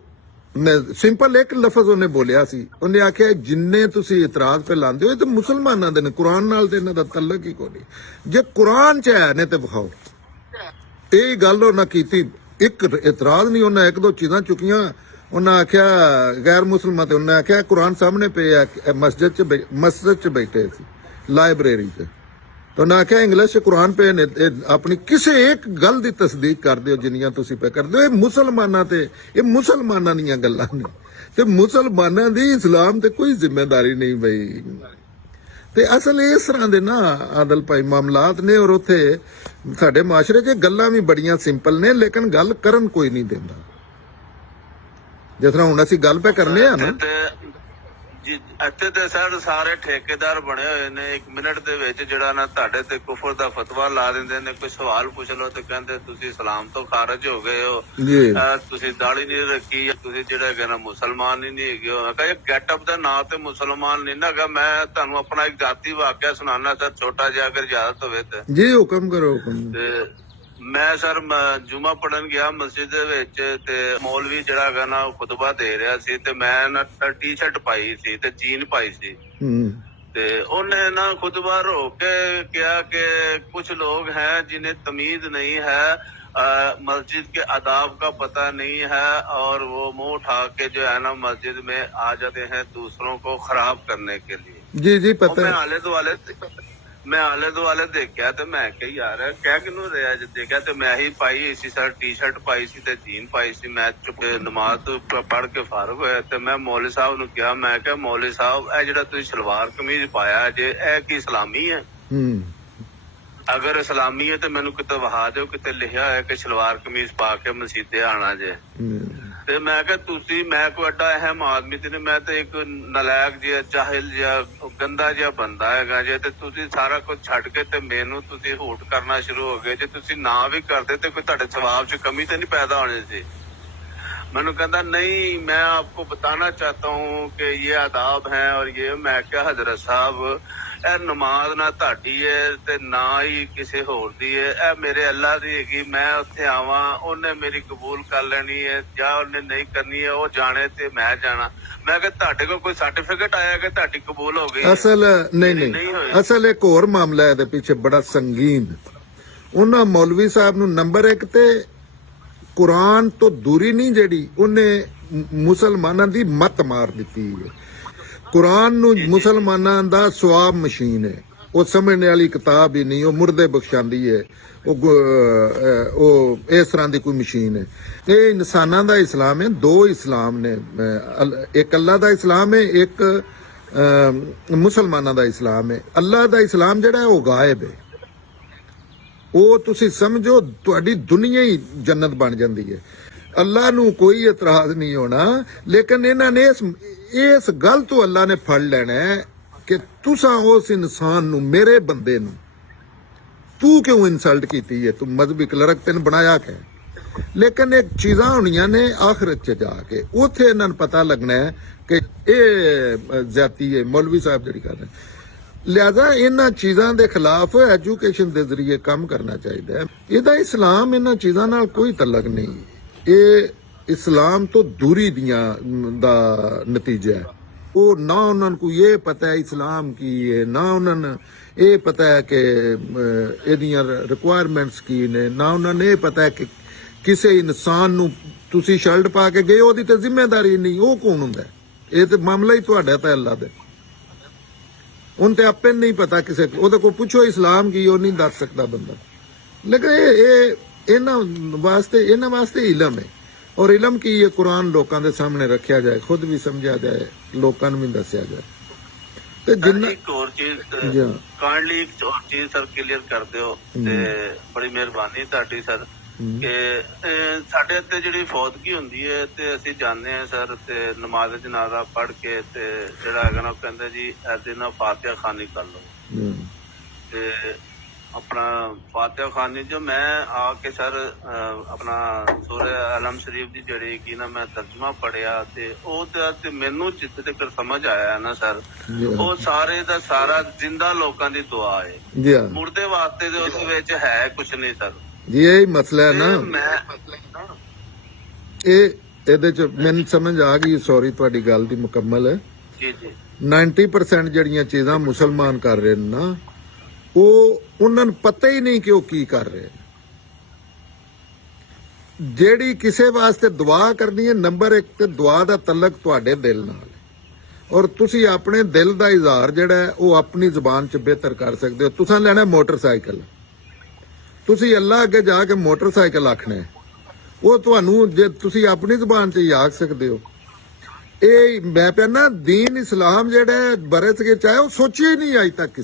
ਸਿੰਪਲ ਇੱਕ ਲਫ਼ਜ਼ ਉਹਨੇ ਬੋਲਿਆ ਸੀ, ਉਹਨੇ ਆਖਿਆ ਜਿੰਨੇ ਤੁਸੀਂ ਇਤਰਾਜ਼ ਤੇ ਲਾਉਂਦੇ ਹੋ ਇਹ ਤਾਂ ਮੁਸਲਮਾਨਾਂ ਦੇ ਨੇ, ਕੁਰਾਨ ਨਾਲ ਤੇ ਇਹਨਾਂ ਦਾ ਤਲਕ ਹੀ ਕੋਈ ਨਹੀਂ। ਜੇ ਕੁਰਾਨ 'ਚ ਹੈ ਨੇ ਤੇ ਵਿਖਾਓ। ਇਹ ਗੱਲ ਉਹਨਾਂ ਕੀਤੀ, ਇੱਕ ਇਤਰਾਜ਼ ਨਹੀਂ, ਉਹਨਾਂ 1-2 ਚੀਜ਼ਾਂ ਚੁੱਕੀਆਂ। ਉਹਨਾਂ ਆਖਿਆ ਗੈਰ ਮੁਸਲਮਾਨ, ਤੇ ਉਹਨੇ ਆਖਿਆ ਕੁਰਾਨ ਸਾਹਮਣੇ ਪਏ ਆ, ਮਸਜਿਦ 'ਚ ਬੈਠੇ ਸੀ, ਲਾਇਬ੍ਰੇਰੀ 'ਚ, ਤਾਂ ਉਹਨਾਂ ਆਖਿਆ ਇੰਗਲਿਸ਼ 'ਚ ਕੁਰਾਨ ਪਏ ਨੇ, ਆਪਣੀ ਕਿਸੇ ਇੱਕ ਗੱਲ ਦੀ ਤਸਦੀਕ ਕਰਦੇ ਹੋ ਜਿੰਨੀਆਂ ਤੁਸੀਂ ਪੇ ਕਰਦੇ ਹੋ। ਇਹ ਮੁਸਲਮਾਨਾਂ ਤੇ, ਇਹ ਮੁਸਲਮਾਨਾਂ ਦੀਆਂ ਗੱਲਾਂ ਨੇ, ਤੇ ਮੁਸਲਮਾਨਾਂ ਦੀ ਇਸਲਾਮ ਤੇ ਕੋਈ ਜ਼ਿੰਮੇਵਾਰੀ ਨਹੀਂ ਬਈ। ਤੇ ਅਸਲ ਇਸ ਤਰ੍ਹਾਂ ਦੇ ਨਾ ਆਦਲ ਭਾਈ ਮਾਮਲਾਤ ਨੇ, ਔਰ ਉੱਥੇ ਸਾਡੇ ਮਾਸ਼ਰੇ 'ਚ ਗੱਲਾਂ ਵੀ ਬੜੀਆਂ ਸਿੰਪਲ ਨੇ, ਲੇਕਿਨ ਗੱਲ ਕਰਨ ਕੋਈ ਨਹੀਂ ਦਿੰਦਾ। ਜਿਸ ਤਰ੍ਹਾਂ ਹੁਣ ਅਸੀਂ ਗੱਲ ਪੇ ਕਰਨੇ ਆ ਨਾ, ਇੱਥੇ ਤੇ ਸਾਰੇ ਠੇਕੇਦਾਰ ਬਣੇ ਹੋਏ ਨੇ। 1 ਮਿੰਟ ਦੇ ਵਿੱਚ ਜਿਹੜਾ ਨਾ ਤੁਹਾਡੇ ਤੇ ਕੁਫਰ ਦਾ ਫਤਵਾ ਲਾ ਦਿੰਦੇ ਨੇ। ਕੋਈ ਸਵਾਲ ਪੁੱਛ ਲਓ ਤੇ ਕਹਿੰਦੇ ਤੁਸੀਂ ਇਸਲਾਮ ਤੋਂ ਖਾਰਜ ਹੋ ਗਏ ਹੋ, ਤੁਸੀਂ ਦਾੜੀ ਨਹੀਂ ਰੱਖੀ, ਤੁਸੀਂ ਜਿਹੜਾ ਹੈਗਾ ਨਾ ਮੁਸਲਮਾਨ ਹੀ ਨਹੀਂ ਹੈਗੇ ਹੋ। ਗੈਟਅਪ ਦਾ ਨਾਂ ਤੇ ਮੁਸਲਮਾਨ ਨਹੀਂ ਨਾ ਹੈਗਾ। ਮੈਂ ਤੁਹਾਨੂੰ ਆਪਣਾ ਇੱਕ ਜਾਤੀ ਵਾਕਿਆ ਸੁਣਾਉਣਾ ਸਰ, ਛੋਟਾ ਜਿਹਾ, ਅਗਰ ਇਜਾਜ਼ਤ ਹੋਵੇ ਤੇ। ਜੀ ਹੁਕਮ ਕਰੋ। ਹੁਕਮ। ਤੇ ਮੈਂ ਸਰ ਜੁਮਾ ਪੜਨ ਗਿਆ ਮਸਜਿਦ ਦੇ ਵਿੱਚ ਤੇ ਮੌਲਵੀ ਜਿਹੜਾ ਹੈਗਾ ਨਾ ਉਹ ਖੁਤਬਾ ਦੇ ਰਿਹਾ ਸੀ ਤੇ ਮੈਂ ਨਾ ਟੀ-ਸ਼ਰਟ ਪਾਈ ਸੀ ਤੇ ਜੀਨ ਪਾਈ ਸੀ ਤੇ ਉਹਨੇ ਨਾ ਖੁਤਬਾ ਰੋਕ ਕੇ ਕਿਹਾ ਕਿ कुछ लोग हैं जिन्हें तमीज नहीं है, मस्जिद के आदाब का पता नहीं है और वो मुंह उठा के जो है ना मस्जिद में आ जाते हैं दूसरों को खराब करने के लिए। जी जी पता मैं है। आले दुआले देखा तो मैं क्या यार कह किनू रहा जो देखा तो मैं ही पाई सी सर टी-शर्ट पाई सी ते जीन पाई सी। मैं चुप नमाज पढ़ के फारग होया ते मैं मौलवी साहब नू कहा, मैं क्या मौलवी साहब ए जिहड़ा तुसीं सलवार कमीज पाया जे ए की इस्लामी है? अगर इस्लामी है तो मैनू किते वहा दो किते लिखा है कि सलवार कमीज पा के मसीते आना जे। ते मैं क्या तुसी मैं कोई एडा अहम आदमी ते नहीं, मैं तो एक नलायक जिहा जाहिल जिहा गंदा जिहा बंदा हैगा जे ते तुसी सारा कुछ छड्ड के ते मैनू तुसी हूट करना शुरू हो गए। जे तुसी ना भी करदे ते कोई तुहाडे सवाब च कमी तो नहीं पैदा होनी सी। मैनू कहता नहीं मैं आपको बताना चाहता हूँ कि ये आदाब हैं और ये। मैं क्या हजरत साहब ਇਹ ਨਮਾਜ਼ ਨਾ ਤੁਹਾਡੀ ਹੈ ਤੇ ਨਾ ਹੀ ਕਿਸੇ ਹੋਰ ਦੀ ਹੈ, ਇਹ ਮੇਰੇ ਅੱਲਾ ਦੀ ਹੈਗੀ। ਮੈਂ ਉੱਥੇ ਆਵਾਂ ਉਹਨੇ ਮੇਰੀ ਕਬੂਲ ਕਰ ਲੈਣੀ ਹੈ ਜਾਂ ਉਹਨੇ ਨਹੀਂ ਕਰਨੀ ਹੈ, ਉਹ ਜਾਣੇ ਤੇ ਮੈਂ ਜਾਣਾ। ਮੈਂ ਕਿਹਾ ਤੁਹਾਡੇ ਕੋਲ ਕੋਈ ਸਰਟੀਫਿਕੇਟ ਆਇਆ ਕਿ ਤੁਹਾਡੀ ਕਬੂਲ ਹੋ ਗਈ? ਅਸਲ ਨਹੀਂ ਅਸਲ ਇੱਕ ਹੋਰ ਮਾਮਲਾ ਇਹਦੇ ਪਿੱਛੇ ਬੜਾ ਸੰਗੀਨ। ਉਹਨਾਂ ਮੌਲਵੀ ਸਾਹਿਬ ਨੂੰ ਨੰਬਰ 1 ਤੇ ਕੁਰਾਨ ਤੋਂ ਦੂਰੀ ਨਹੀਂ ਜਿਹੜੀ ਉਹਨੇ ਮੁਸਲਮਾਨਾਂ ਦੀ ਮੱਤ ਮਾਰ ਦਿੱਤੀ ਹੈ। ਕੁਰਾਨ ਨੂੰ ਮੁਸਲਮਾਨਾਂ ਦਾ ਸਵਾਬ ਮਸ਼ੀਨ ਹੈ, ਉਹ ਸਮਝਣ ਵਾਲੀ ਕਿਤਾਬ ਹੀ ਨਹੀਂ, ਉਹ ਮੁਰਦੇ ਬਖਸ਼ਾਂਦੀ ਹੈ, ਉਹ ਇਸ ਤਰ੍ਹਾਂ ਦੀ ਕੋਈ ਮਸ਼ੀਨ ਹੈ। ਇਹ ਇਨਸਾਨਾਂ ਦਾ ਇਸਲਾਮ ਹੈ, ਦੋ ਇਸਲਾਮ ਨੇ, ਇੱਕ ਅੱਲਾ ਦਾ ਇਸਲਾਮ ਹੈ, ਇੱਕ ਮੁਸਲਮਾਨਾਂ ਦਾ ਇਸਲਾਮ ਹੈ। ਅੱਲਾ ਦਾ ਇਸਲਾਮ ਜਿਹੜਾ ਉਹ ਗਾਇਬ ਹੈ, ਉਹ ਤੁਸੀਂ ਸਮਝੋ ਤੁਹਾਡੀ ਦੁਨੀਆ ਹੀ ਜੰਨਤ ਬਣ ਜਾਂਦੀ ਹੈ। ਅੱਲਾ ਨੂੰ ਕੋਈ ਇਤਰਾਜ਼ ਨਹੀਂ ਹੋਣਾ, ਲੇਕਿਨ ਇਹਨਾਂ ਨੇ ਇਸ ਗੱਲ ਤੋਂ ਅੱਲਾ ਨੇ ਫੜ ਲੈਣਾ ਕਿ ਤੁਸਾਂ ਉਸ ਇਨਸਾਨ ਨੂੰ, ਮੇਰੇ ਬੰਦੇ ਨੂੰ ਤੂੰ ਕਿਉਂ ਇਨਸਲਟ ਕੀਤੀ ਹੈ, ਤੂੰ ਮਜ਼ਹਬੀ ਕਲਰਕ ਤੈਨੂੰ ਬਣਾਇਆ ਕਿ। ਲੇਕਿਨ ਇਹ ਚੀਜ਼ਾਂ ਹੋਣੀਆਂ ਨੇ ਆਖਰਤ 'ਚ ਜਾ ਕੇ, ਉੱਥੇ ਇਹਨਾਂ ਨੂੰ ਪਤਾ ਲੱਗਣਾ ਹੈ ਕਿ ਇਹ ਜ਼ਿਆਦਤੀ ਹੈ ਮੌਲਵੀ ਸਾਹਿਬ ਜਿਹੜੀ ਕਰ ਰਹੇ। ਲਿਹਾਜ਼ਾ ਇਹਨਾਂ ਚੀਜ਼ਾਂ ਦੇ ਖਿਲਾਫ ਐਜੂਕੇਸ਼ਨ ਦੇ ਜ਼ਰੀਏ ਕੰਮ ਕਰਨਾ ਚਾਹੀਦਾ ਹੈ। ਇਹਦਾ ਇਸਲਾਮ ਇਹਨਾਂ ਚੀਜ਼ਾਂ ਨਾਲ ਕੋਈ ਤਲਕ ਨਹੀਂ, ਇਹ ਇਸਲਾਮ ਤੋਂ ਦੂਰੀ ਦੀਆਂ ਦਾ ਨਤੀਜਾ ਹੈ। ਉਹ ਨਾ ਉਹਨਾਂ ਨੂੰ ਕੋਈ ਇਹ ਪਤਾ ਹੈ ਇਸਲਾਮ ਕੀ ਹੈ, ਨਾ ਉਹਨਾਂ ਨੂੰ ਇਹ ਪਤਾ ਹੈ ਕਿ ਇਹਦੀਆਂ ਰਿਕੁਆਇਰਮੈਂਟਸ ਕੀ ਨੇ, ਨਾ ਉਹਨਾਂ ਨੂੰ ਇਹ ਪਤਾ ਹੈ ਕਿ ਕਿਸੇ ਇਨਸਾਨ ਨੂੰ ਤੁਸੀਂ ਸ਼ਰਟ ਪਾ ਕੇ ਗਏ ਉਹਦੀ ਤਾਂ ਜ਼ਿੰਮੇਵਾਰੀ ਨਹੀਂ, ਉਹ ਕੌਣ ਹੁੰਦਾ? ਇਹ ਤੇ ਮਾਮਲਾ ਹੀ ਤੁਹਾਡਾ ਤਾਂ ਅੱਲਾ ਦਾ। ਉਹਨੂੰ ਤੇ ਆਪੇ ਨਹੀਂ ਪਤਾ ਕਿਸੇ ਉਹਦੇ ਕੋਲ ਪੁੱਛੋ ਇਸਲਾਮ ਕੀ, ਉਹ ਨਹੀਂ ਦੱਸ ਸਕਦਾ ਬੰਦਾ। ਲੇਕਿਨ ਇਹ ਇਹਨਾਂ ਵਾਸਤੇ ਇਲਮ ਹੈ, ਔਰ ਇਲਮ ਕੀ ਇਹ ਕੁਰਾਨ ਲੋਕਾਂ ਦੇ ਸਾਹਮਣੇ ਰੱਖਿਆ ਜਾਏ, ਖੁਦ ਵੀ ਸਮਝਿਆ ਜਾਏ, ਲੋਕਾਂ ਨੂੰ ਵੀ ਦੱਸਿਆ ਜਾਏ। ਤੇ ਜਿੰਨਾ ਇੱਕ ਹੋਰ ਚੀਜ਼ ਕਾਈਂਡਲੀ ਇੱਕ ਹੋਰ ਚੀਜ਼ ਸਰ ਕਲੀਅਰ ਕਰ ਦਿਓ ਤੇ ਬੜੀ ਮਿਹਰਬਾਨੀ ਤੁਹਾਡੀ ਸਰ, ਕਿ ਸਾਡੇ ਇੱਥੇ ਜਿਹੜੀ ਫੌਤਗੀ ਹੁੰਦੀ ਹੈ ਤੇ ਅਸੀਂ ਜਾਂਦੇ ਹਾਂ ਸਰ ਤੇ ਨਮਾਜ਼ ਜਨਾਜ਼ਾ ਪੜ੍ਹ ਕੇ ਤੇ ਜਿਹੜਾ ਹੈਗਾ ਨਾ ਉਹ ਕਹਿੰਦੇ ਜੀ ਇਹਦੇ ਨਾਲ ਫਾਤਿਹਾ ਖਾਨੀ ਕਰ ਲਓ ਤੇ अपना फातिहा खानी जो मैं आके सर अपना सूरह अलम शरीफ की जड़ी की ना मैं तर्जमा पढ़िया ते मैनू जिथे तक समझ आया ना सर वो सारे दा सारा जिंदा लोकां दी दुआ है, मुर्दे वास्ते दे उस विच है कुछ नहीं सर जी। यही मसला है ना, ਇਹਦੇ ਚ ਮੈਨੂੰ ਸਮਝ ਆ ਗਈ। ਸੌਰੀ ਤੁਹਾਡੀ ਗੱਲ ਦੀ ਮੁਕੰਮਲ ਹੈ ਜੀ ਜੀ। 90% ਜਿਹੜੀਆਂ ਚੀਜ਼ਾਂ ਮੁਸਲਮਾਨ ਕਰ ਰਹੇ ਨੇ ਨਾ, ਉਹ ਉਹਨਾਂ ਨੂੰ ਪਤਾ ਹੀ ਨਹੀਂ ਕਿ ਉਹ ਕੀ ਕਰ ਰਹੇ। ਜਿਹੜੀ ਕਿਸੇ ਵਾਸਤੇ ਦੁਆ ਕਰਨੀ ਹੈ, ਨੰਬਰ 1 ਤੇ ਦੁਆ ਦਾ ਤਲਕ ਤੁਹਾਡੇ ਦਿਲ ਨਾਲ ਹੈ, ਔਰ ਤੁਸੀਂ ਆਪਣੇ ਦਿਲ ਦਾ ਇਜ਼ਹਾਰ ਜਿਹੜਾ ਹੈ ਉਹ ਆਪਣੀ ਜ਼ੁਬਾਨ 'ਚ ਬਿਹਤਰ ਕਰ ਸਕਦੇ ਹੋ। ਤੁਸੀਂ ਲੈਣਾ ਮੋਟਰਸਾਈਕਲ, ਤੁਸੀਂ ਅੱਲਾ ਅੱਗੇ ਜਾ ਕੇ ਮੋਟਰਸਾਈਕਲ ਆਖਣਾ ਹੈ, ਉਹ ਤੁਹਾਨੂੰ ਜੇ ਤੁਸੀਂ ਆਪਣੀ ਜ਼ੁਬਾਨ 'ਚ ਹੀ ਆਖ ਸਕਦੇ ਹੋ। ਇਹ ਮੈਂ ਕਹਿੰਦਾ ਦੀਨ ਇਸਲਾਮ ਜਿਹੜਾ ਹੈ ਬਰਸ ਕੇ ਚਾਹੇ ਉਹ ਸੋਚਿਆ ਹੀ ਨਹੀਂ ਅਜ ਤੱਕ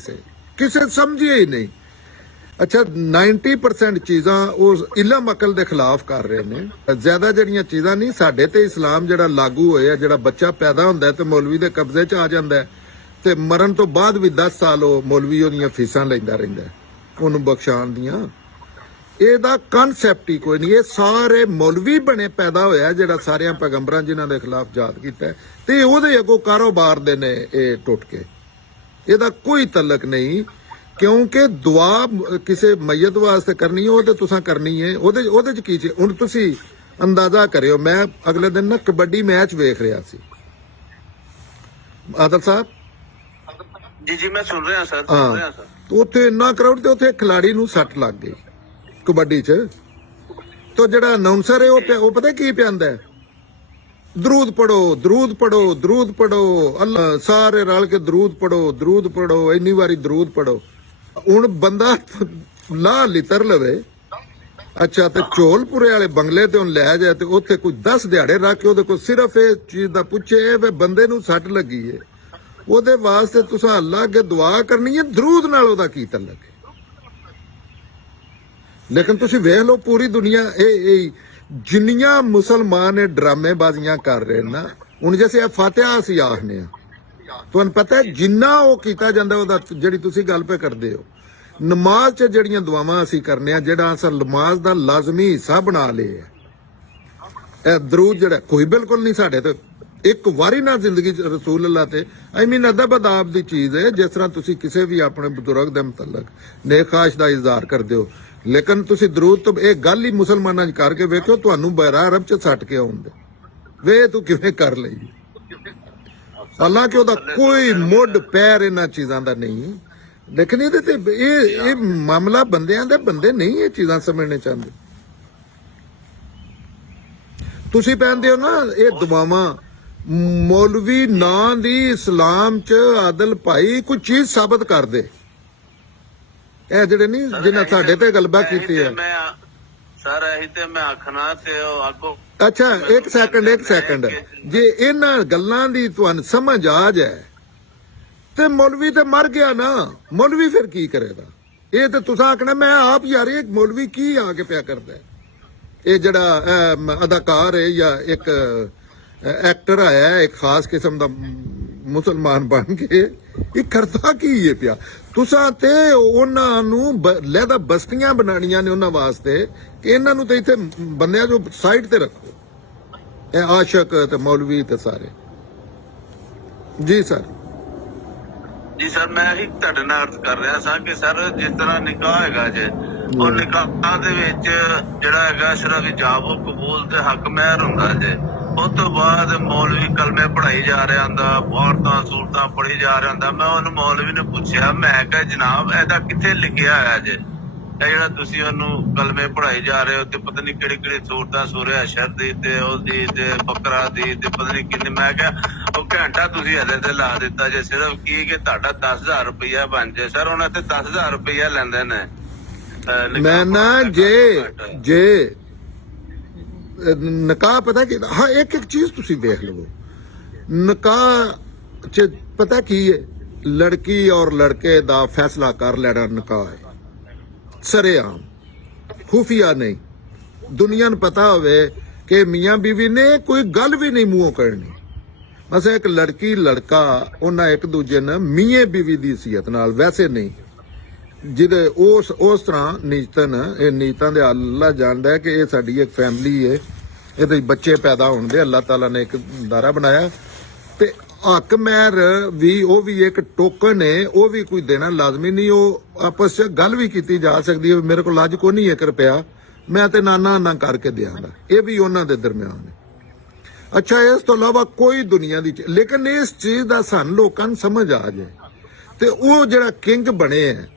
ਕਿਸੇ ਸਮਝਿਆ ਹੀ ਨਹੀਂ। ਅੱਛਾ 90% ਚੀਜ਼ਾਂ ਉਹ ਇਲਮ ਅਕਲ ਦੇ ਖਿਲਾਫ ਕਰ ਰਹੇ ਨੇ। ਜ਼ਿਆਦਾ ਜਿਹੜੀਆਂ ਚੀਜ਼ਾਂ ਨਹੀਂ, ਸਾਡੇ ਤੇ ਇਸਲਾਮ ਜਿਹੜਾ ਲਾਗੂ ਹੋਇਆ, ਜਿਹੜਾ ਬੱਚਾ ਪੈਦਾ ਹੁੰਦਾ ਤੇ ਮੌਲਵੀ ਦੇ ਕਬਜ਼ੇ 'ਚ ਆ ਜਾਂਦਾ ਤੇ ਮਰਨ ਤੋਂ ਬਾਅਦ ਵੀ 10 ਸਾਲ ਉਹ ਮੌਲਵੀ ਉਹਦੀਆਂ ਫੀਸਾਂ ਲੈਂਦਾ ਰਹਿੰਦਾ ਉਹਨੂੰ ਬਖਸ਼ਾਉਣ ਦੀਆਂ। ਇਹਦਾ ਕਨਸੈਪਟ ਹੀ ਕੋਈ ਨਹੀਂ। ਇਹ ਸਾਰੇ ਮੌਲਵੀ ਬਣੇ ਪੈਦਾ ਹੋਇਆ ਜਿਹੜਾ ਸਾਰਿਆਂ ਪੈਗੰਬਰਾਂ ਜਿਨ੍ਹਾਂ ਦੇ ਖਿਲਾਫ ਜਾਦ ਕੀਤਾ ਤੇ ਉਹਦੇ ਅੱਗੋਂ ਕਾਰੋਬਾਰ ਦੇ ਨੇ ਇਹ ਟੁੱਟ ਕੇ। ਇਹਦਾ ਕੋਈ ਤਲਕ ਨਹੀਂ ਕਿਉਂਕਿ ਦੁਆ ਕਿਸੇ ਮਈਤ ਵਾਸਤੇ ਕਰਨੀ ਹੈ, ਉਹ ਤੇ ਤੁਸੀਂ ਕਰਨੀ ਹੈ। ਉਹਦੇ ਚ ਕੀ ਹੁਣ ਤੁਸੀਂ ਅੰਦਾਜ਼ਾ ਕਰਿਓ। ਮੈਂ ਅਗਲੇ ਦਿਨ ਨਾ ਕਬੱਡੀ ਮੈਚ ਵੇਖ ਰਿਹਾ ਸੀ ਆਦਲ ਸਾਹਿਬ। ਜੀ ਮੈਂ ਸੁਣ ਰਿਹਾ ਸਰ, ਸੁਣ ਰਿਹਾ ਸਰ। ਉੱਥੇ ਇੰਨਾ ਕਰਾਊਡ ਤੇ ਉੱਥੇ ਖਿਲਾੜੀ ਨੂੰ ਸੱਟ ਲੱਗ ਗਈ ਕਬੱਡੀ 'ਚ। ਤੇ ਜਿਹੜਾ ਅਨਾਉਂਸਰ ਹੈ ਉਹ ਪਤਾ ਕੀ ਪਿਆਂਦਾ ਹੈ, ਦਰੂਦ ਪੜੋ, ਦਰੂਦ ਪੜੋ, ਦਰੂਦ ਪੜੋ, ਅੱਲਾ ਸਾਰੇ ਰਲ ਕੇ ਦਰੂਦ ਪੜੋ, ਦਰੂਦ ਪੜੋ, ਇੰਨੀ ਵਾਰੀ ਦਰੂਦ ਪੜੋ। ਹੁਣ ਬੰਦਾ ਲਾਹ ਲਿੱਤਰ ਲਵੇ, ਅੱਛਾ, ਤੇ ਝੋਲਪੁਰੇ ਵਾਲੇ ਬੰਗਲੇ ਤੇ ਹੁਣ ਲੈ ਜਾਏ ਤੇ ਉੱਥੇ ਕੋਈ 10 ਦਿਹਾੜੇ ਰੱਖ ਕੇ ਉਹਦੇ ਕੋਲ ਸਿਰਫ ਇਹ ਚੀਜ਼ ਦਾ ਪੁੱਛੇ ਵੀ ਬੰਦੇ ਨੂੰ ਸੱਟ ਲੱਗੀ ਹੈ, ਉਹਦੇ ਵਾਸਤੇ ਤੁਸੀਂ ਅੱਲਾ ਅੱਗੇ ਦੁਆ ਕਰਨੀ ਹੈ, ਦਰੂਦ ਨਾਲ ਉਹਦਾ ਕੀ ਤਲਕ ਹੈ। ਲੇਕਿਨ ਤੁਸੀਂ ਵੇਖ ਲਓ ਪੂਰੀ ਦੁਨੀਆ ਇਹ ਜਿੰਨੀਆਂ ਮੁਸਲਮਾਨ ਇਹ ਡਰਾਮੇਬਾਜ਼ੀਆਂ ਕਰ ਰਹੇ ਨਾ, ਹੁਣ ਜੈਸੇ ਇਹ ਫਾਤਿਹਾ ਅਸੀਂ ਆਖਨੇ ਆ, ਤੁਹਾਨੂੰ ਪਤਾ ਹੈ ਜਿੰਨਾ ਉਹ ਕੀਤਾ ਜਾਂਦਾ ਉਹਦਾ, ਜਿਹੜੀ ਤੁਸੀਂ ਗੱਲ ਪੇ ਕਰਦੇ ਹੋ ਨਮਾਜ਼ 'ਚ ਜਿਹੜੀਆਂ ਦੁਆਵਾਂ ਅਸੀਂ ਕਰਨੇ ਆ, ਜਿਹੜਾ ਅਸਲ ਨਮਾਜ਼ ਦਾ ਲਾਜ਼ਮੀ ਹਿੱਸਾ ਬਣਾ ਲਿਆ ਇਹ ਦਰੂਦ, ਜਿਹੜਾ ਕੋਈ ਬਿਲਕੁਲ ਨਹੀਂ ਸਾਡੇ ਤੇ ਇੱਕ ਵਾਰੀ ਨਾ ਜ਼ਿੰਦਗੀ 'ਚ ਰਸੂਲ ਅੱਲਾ ਤੇ ਅਦਬ ਅਦਾਬ ਦੀ ਚੀਜ਼ ਹੈ। ਜਿਸ ਤਰ੍ਹਾਂ ਤੁਸੀਂ ਕਿਸੇ ਵੀ ਆਪਣੇ ਬਜ਼ੁਰਗ ਦੇ ਮੁਤਲਕ ਨੇਕਾਸ਼ ਦਾ ਇਜ਼ਹਾਰ ਕਰਦੇ ਹੋ, ਲੇਕਿਨ ਤੁਸੀਂ ਦਰੂਦ ਤੋਂ ਇਹ ਗੱਲ ਹੀ ਮੁਸਲਮਾਨਾਂ 'ਚ ਕਰਕੇ ਵੇਖਿਓ, ਤੁਹਾਨੂੰ ਬਹਿਰਾ ਅਰਬ 'ਚ ਸੱਟ ਕੇ ਆਉਂਦੇ ਵੇ ਤੂੰ ਕਿਵੇਂ ਕਰ ਲਈ। ਹਾਲਾਂਕਿ ਉਹਦਾ ਕੋਈ ਮੁੱਢ ਪੈਰ ਇਹਨਾਂ ਚੀਜ਼ਾਂ ਦਾ ਨਹੀਂ, ਲੇਕਿਨ ਇਹਦੇ ਤੇ ਇਹ ਮਾਮਲਾ ਬੰਦਿਆਂ ਦੇ ਬੰਦੇ ਨਹੀਂ ਇਹ ਚੀਜ਼ਾਂ ਸਮਝਣੇ ਚਾਹੁੰਦੇ। ਤੁਸੀਂ ਕਹਿੰਦੇ ਹੋ ਨਾ ਇਹ ਦੁਆਵਾਂ ਮੌਲਵੀ ਨਾਂ ਦੀ ਇਸਲਾਮ 'ਚ ਆਦਲ ਭਾਈ ਕੋਈ ਚੀਜ਼ ਸਾਬਤ ਕਰ ਦੇ। ਇਹ ਜਿਹੜੇ ਨਹੀਂ ਜਿਹਨਾਂ ਸਾਡੇ ਤੇ ਗਲਬਾ ਕੀਤੀ ਹੈ ਸਰ, ਇਹੀ ਤੇ ਮੈਂ ਆਖਣਾ ਤੇ ਉਹ ਅੱਗੋਂ। ਅੱਛਾ ਇੱਕ ਸੈਕਿੰਡ, ਜੇ ਇਹਨਾਂ ਗੱਲਾਂ ਦੀ ਤੁਹਾਨੂੰ ਸਮਝ ਆ ਜਾਏ ਤੇ ਮੌਲਵੀ ਤੇ ਮਰ ਗਿਆ ਨਾ, ਮੌਲਵੀ ਫਿਰ ਕੀ ਕਰੇਗਾ? ਇਹ ਤੇ ਤੁਸੀਂ ਆਖਣਾ ਮੈਂ ਆਪ ਯਾਰ ਇਹ ਮੌਲਵੀ ਕੀ ਆ ਕੇ ਪਿਆ ਕਰਦਾ ਹੈ। ਇਹ ਜਿਹੜਾ ਅਦਾਕਾਰ ਹੈ ਜਾਂ ਇੱਕ ਐਕਟਰ ਆਇਆ ਇੱਕ ਖਾਸ ਕਿਸਮ ਦਾ ਮੁਸਲਮਾਨ ਬਣ ਕੇ, ਇਹ ਕਰਦਾ ਕੀ ਹੈ ਪਿਆ? ਤੁਸਾਂ ਤੇ ਉਹਨਾਂ ਨੂੰ ਲਹਿਦਾ ਬਸਤੀਆਂ ਬਣਾਉਣੀਆਂ ਨੇ ਉਹਨਾਂ ਵਾਸਤੇ ਕਿ ਇਹਨਾਂ ਨੂੰ ਤੇ ਇੱਥੇ ਬੰਦਿਆਂ ਜੋ ਸਾਈਡ ਤੇ ਰੱਖੋ, ਇਹ ਆਸ਼ਕ ਤੇ ਮੌਲਵੀ ਤੇ ਸਾਰੇ। ਜੀ ਸਰ। ਜੀ ਸਰ, ਮੈਂ ਹੀ ਤੁਹਾਡੇ ਨਾਲ ਅਰਜ਼ ਕਰ ਰਿਹਾ ਸਾਂ ਕਿ ਸਰ ਜਿਸ ਤਰ੍ਹਾਂ ਨਿਕਾਹ ਹੈਗਾ ਜੇ, ਉਹ ਨਿਕਾਹ ਦੇ ਵਿੱਚ ਜਿਹੜਾ ਹੈਗਾ ਸਿਰਫ ਇਜਾਬ ਕਬੂਲ ਤੇ ਹੱਕ ਮਹਿਰ ਹੁੰਦਾ ਜੇ। ਉਸ ਤੋਂ ਬਾਅਦ ਮੌਲਵੀ ਕਲਮੇ ਪੜਾਈ ਜਾ ਰਿਹਾ ਹੁੰਦਾ, ਔਰਤਾਂ ਸੂਰਤਾਂ ਪੜੀ ਜਾ ਰਿਹਾ ਹੁੰਦਾ। ਮੈਂ ਉਹਨੂੰ ਮੌਲਵੀ ਨੇ ਪੁੱਛਿਆ, ਮੈਂ ਕਿਹਾ ਜਨਾਬ ਇਹਦਾ ਕਿੱਥੇ ਲਿਖਿਆ ਹੋਇਆ ਜੇ? ਇਹ ਜਿਹੜਾ ਤੁਸੀਂ ਉਹਨੂੰ ਕਲਮੇ ਪੜਾਈ ਜਾ ਰਹੇ ਹੋ ਤੇ ਪਤਾ ਨਹੀਂ ਕਿਹੜੀ ਕਿਹੜੀ ਸੂਰਤਾਂ, ਸੂਰੇ ਅਸ਼ਰ ਦੀ ਤੇ ਉਹਦੀ ਤੇ ਬਕਰਾ ਦੀ ਤੇ ਪਤਾ ਨਹੀਂ ਕਿੰਨੇ। ਮੈਂ ਕਿਹਾ ਉਹ ਘੰਟਾ ਤੁਸੀਂ ਇਹਦੇ ਤੇ ਲਾ ਦਿੱਤਾ ਜੇ ਸਿਰਫ ਕੀ ਕਿ ਤੁਹਾਡਾ 10,000 ਰੁਪਇਆ ਬਣ ਜੇ। ਸਰ ਉਹਨਾਂ ਤੇ 10,000 ਰੁਪਇਆ ਲੈਂਦੇ ਨੇ। ਮੈਂ ਨਾ ਜੇ ਨਿਕਾਹ ਪਤਾ ਕਿ ਹਾਂ ਇੱਕ ਚੀਜ਼ ਤੁਸੀਂ ਵੇਖ ਲਵੋ, ਨਿਕਾਹ ਚ ਪਤਾ ਕੀ ਹੈ, ਲੜਕੀ ਔਰ ਲੜਕੇ ਦਾ ਫੈਸਲਾ ਕਰ ਲੈਣਾ ਨਿਕਾਹ ਹੈ, ਸਰੇਆਮ ਖੂਫੀਆ ਨਹੀਂ। ਦੁਨੀਆ ਨੂੰ ਪਤਾ ਹੋਵੇ ਕਿ ਮੀਆਂ ਬੀਵੀ ਨੇ ਕੋਈ ਗੱਲ ਵੀ ਨਹੀਂ ਮੂੰਹੋਂ ਕਰਨੀ। ਬਸ ਇੱਕ ਲੜਕੀ ਲੜਕਾ ਉਹਨਾਂ ਇੱਕ ਦੂਜੇ ਨਾਲ ਮੀਆਂ ਬੀਵੀ ਦੀ ਸੀਅਤ ਨਾਲ, ਵੈਸੇ ਨਹੀਂ ਜਿਹਦੇ ਉਸ ਤਰ੍ਹਾਂ ਨੀਤਨ, ਇਹ ਨੀਤਾਂ ਦੇ ਅੱਲਾ ਜਾਣਦਾ ਹੈ ਕਿ ਇਹ ਸਾਡੀ ਇੱਕ ਫੈਮਿਲੀ ਹੈ, ਇਹਦੇ ਬੱਚੇ ਪੈਦਾ ਹੋਣ ਦੇ ਅੱਲਾਹ ਤਾਲਾ ਨੇ ਇੱਕ ਦਾਇਰਾ ਬਣਾਇਆ ਤੇ ਹੱਕ ਮਹਿਰ ਵੀ ਉਹ ਵੀ ਇੱਕ ਟੋਕਨ ਹੈ, ਉਹ ਵੀ ਕੋਈ ਦੇਣਾ ਲਾਜ਼ਮੀ ਨਹੀਂ। ਉਹ ਆਪਸ 'ਚ ਗੱਲ ਵੀ ਕੀਤੀ ਜਾ ਸਕਦੀ ਹੈ, ਮੇਰੇ ਕੋਲ ਅੱਜ ਕੋਈ ਨਹੀਂ 1 ਰੁਪਇਆ ਮੈਂ ਤੇ ਨਾਨਾ ਕਰਕੇ ਦਿਆਂਗਾ, ਇਹ ਵੀ ਉਹਨਾਂ ਦੇ ਦਰਮਿਆਨ ਹੈ। ਅੱਛਾ ਇਸ ਤੋਂ ਇਲਾਵਾ ਕੋਈ ਦੁਨੀਆ ਦੀ ਲੇਕਿਨ ਇਸ ਚੀਜ਼ ਦਾ ਸਾਨੂੰ ਲੋਕਾਂ ਨੂੰ ਸਮਝ ਆ ਜਾਏ ਤੇ ਉਹ ਜਿਹੜਾ ਕਿੰਗ ਬਣੇ ਹੈ,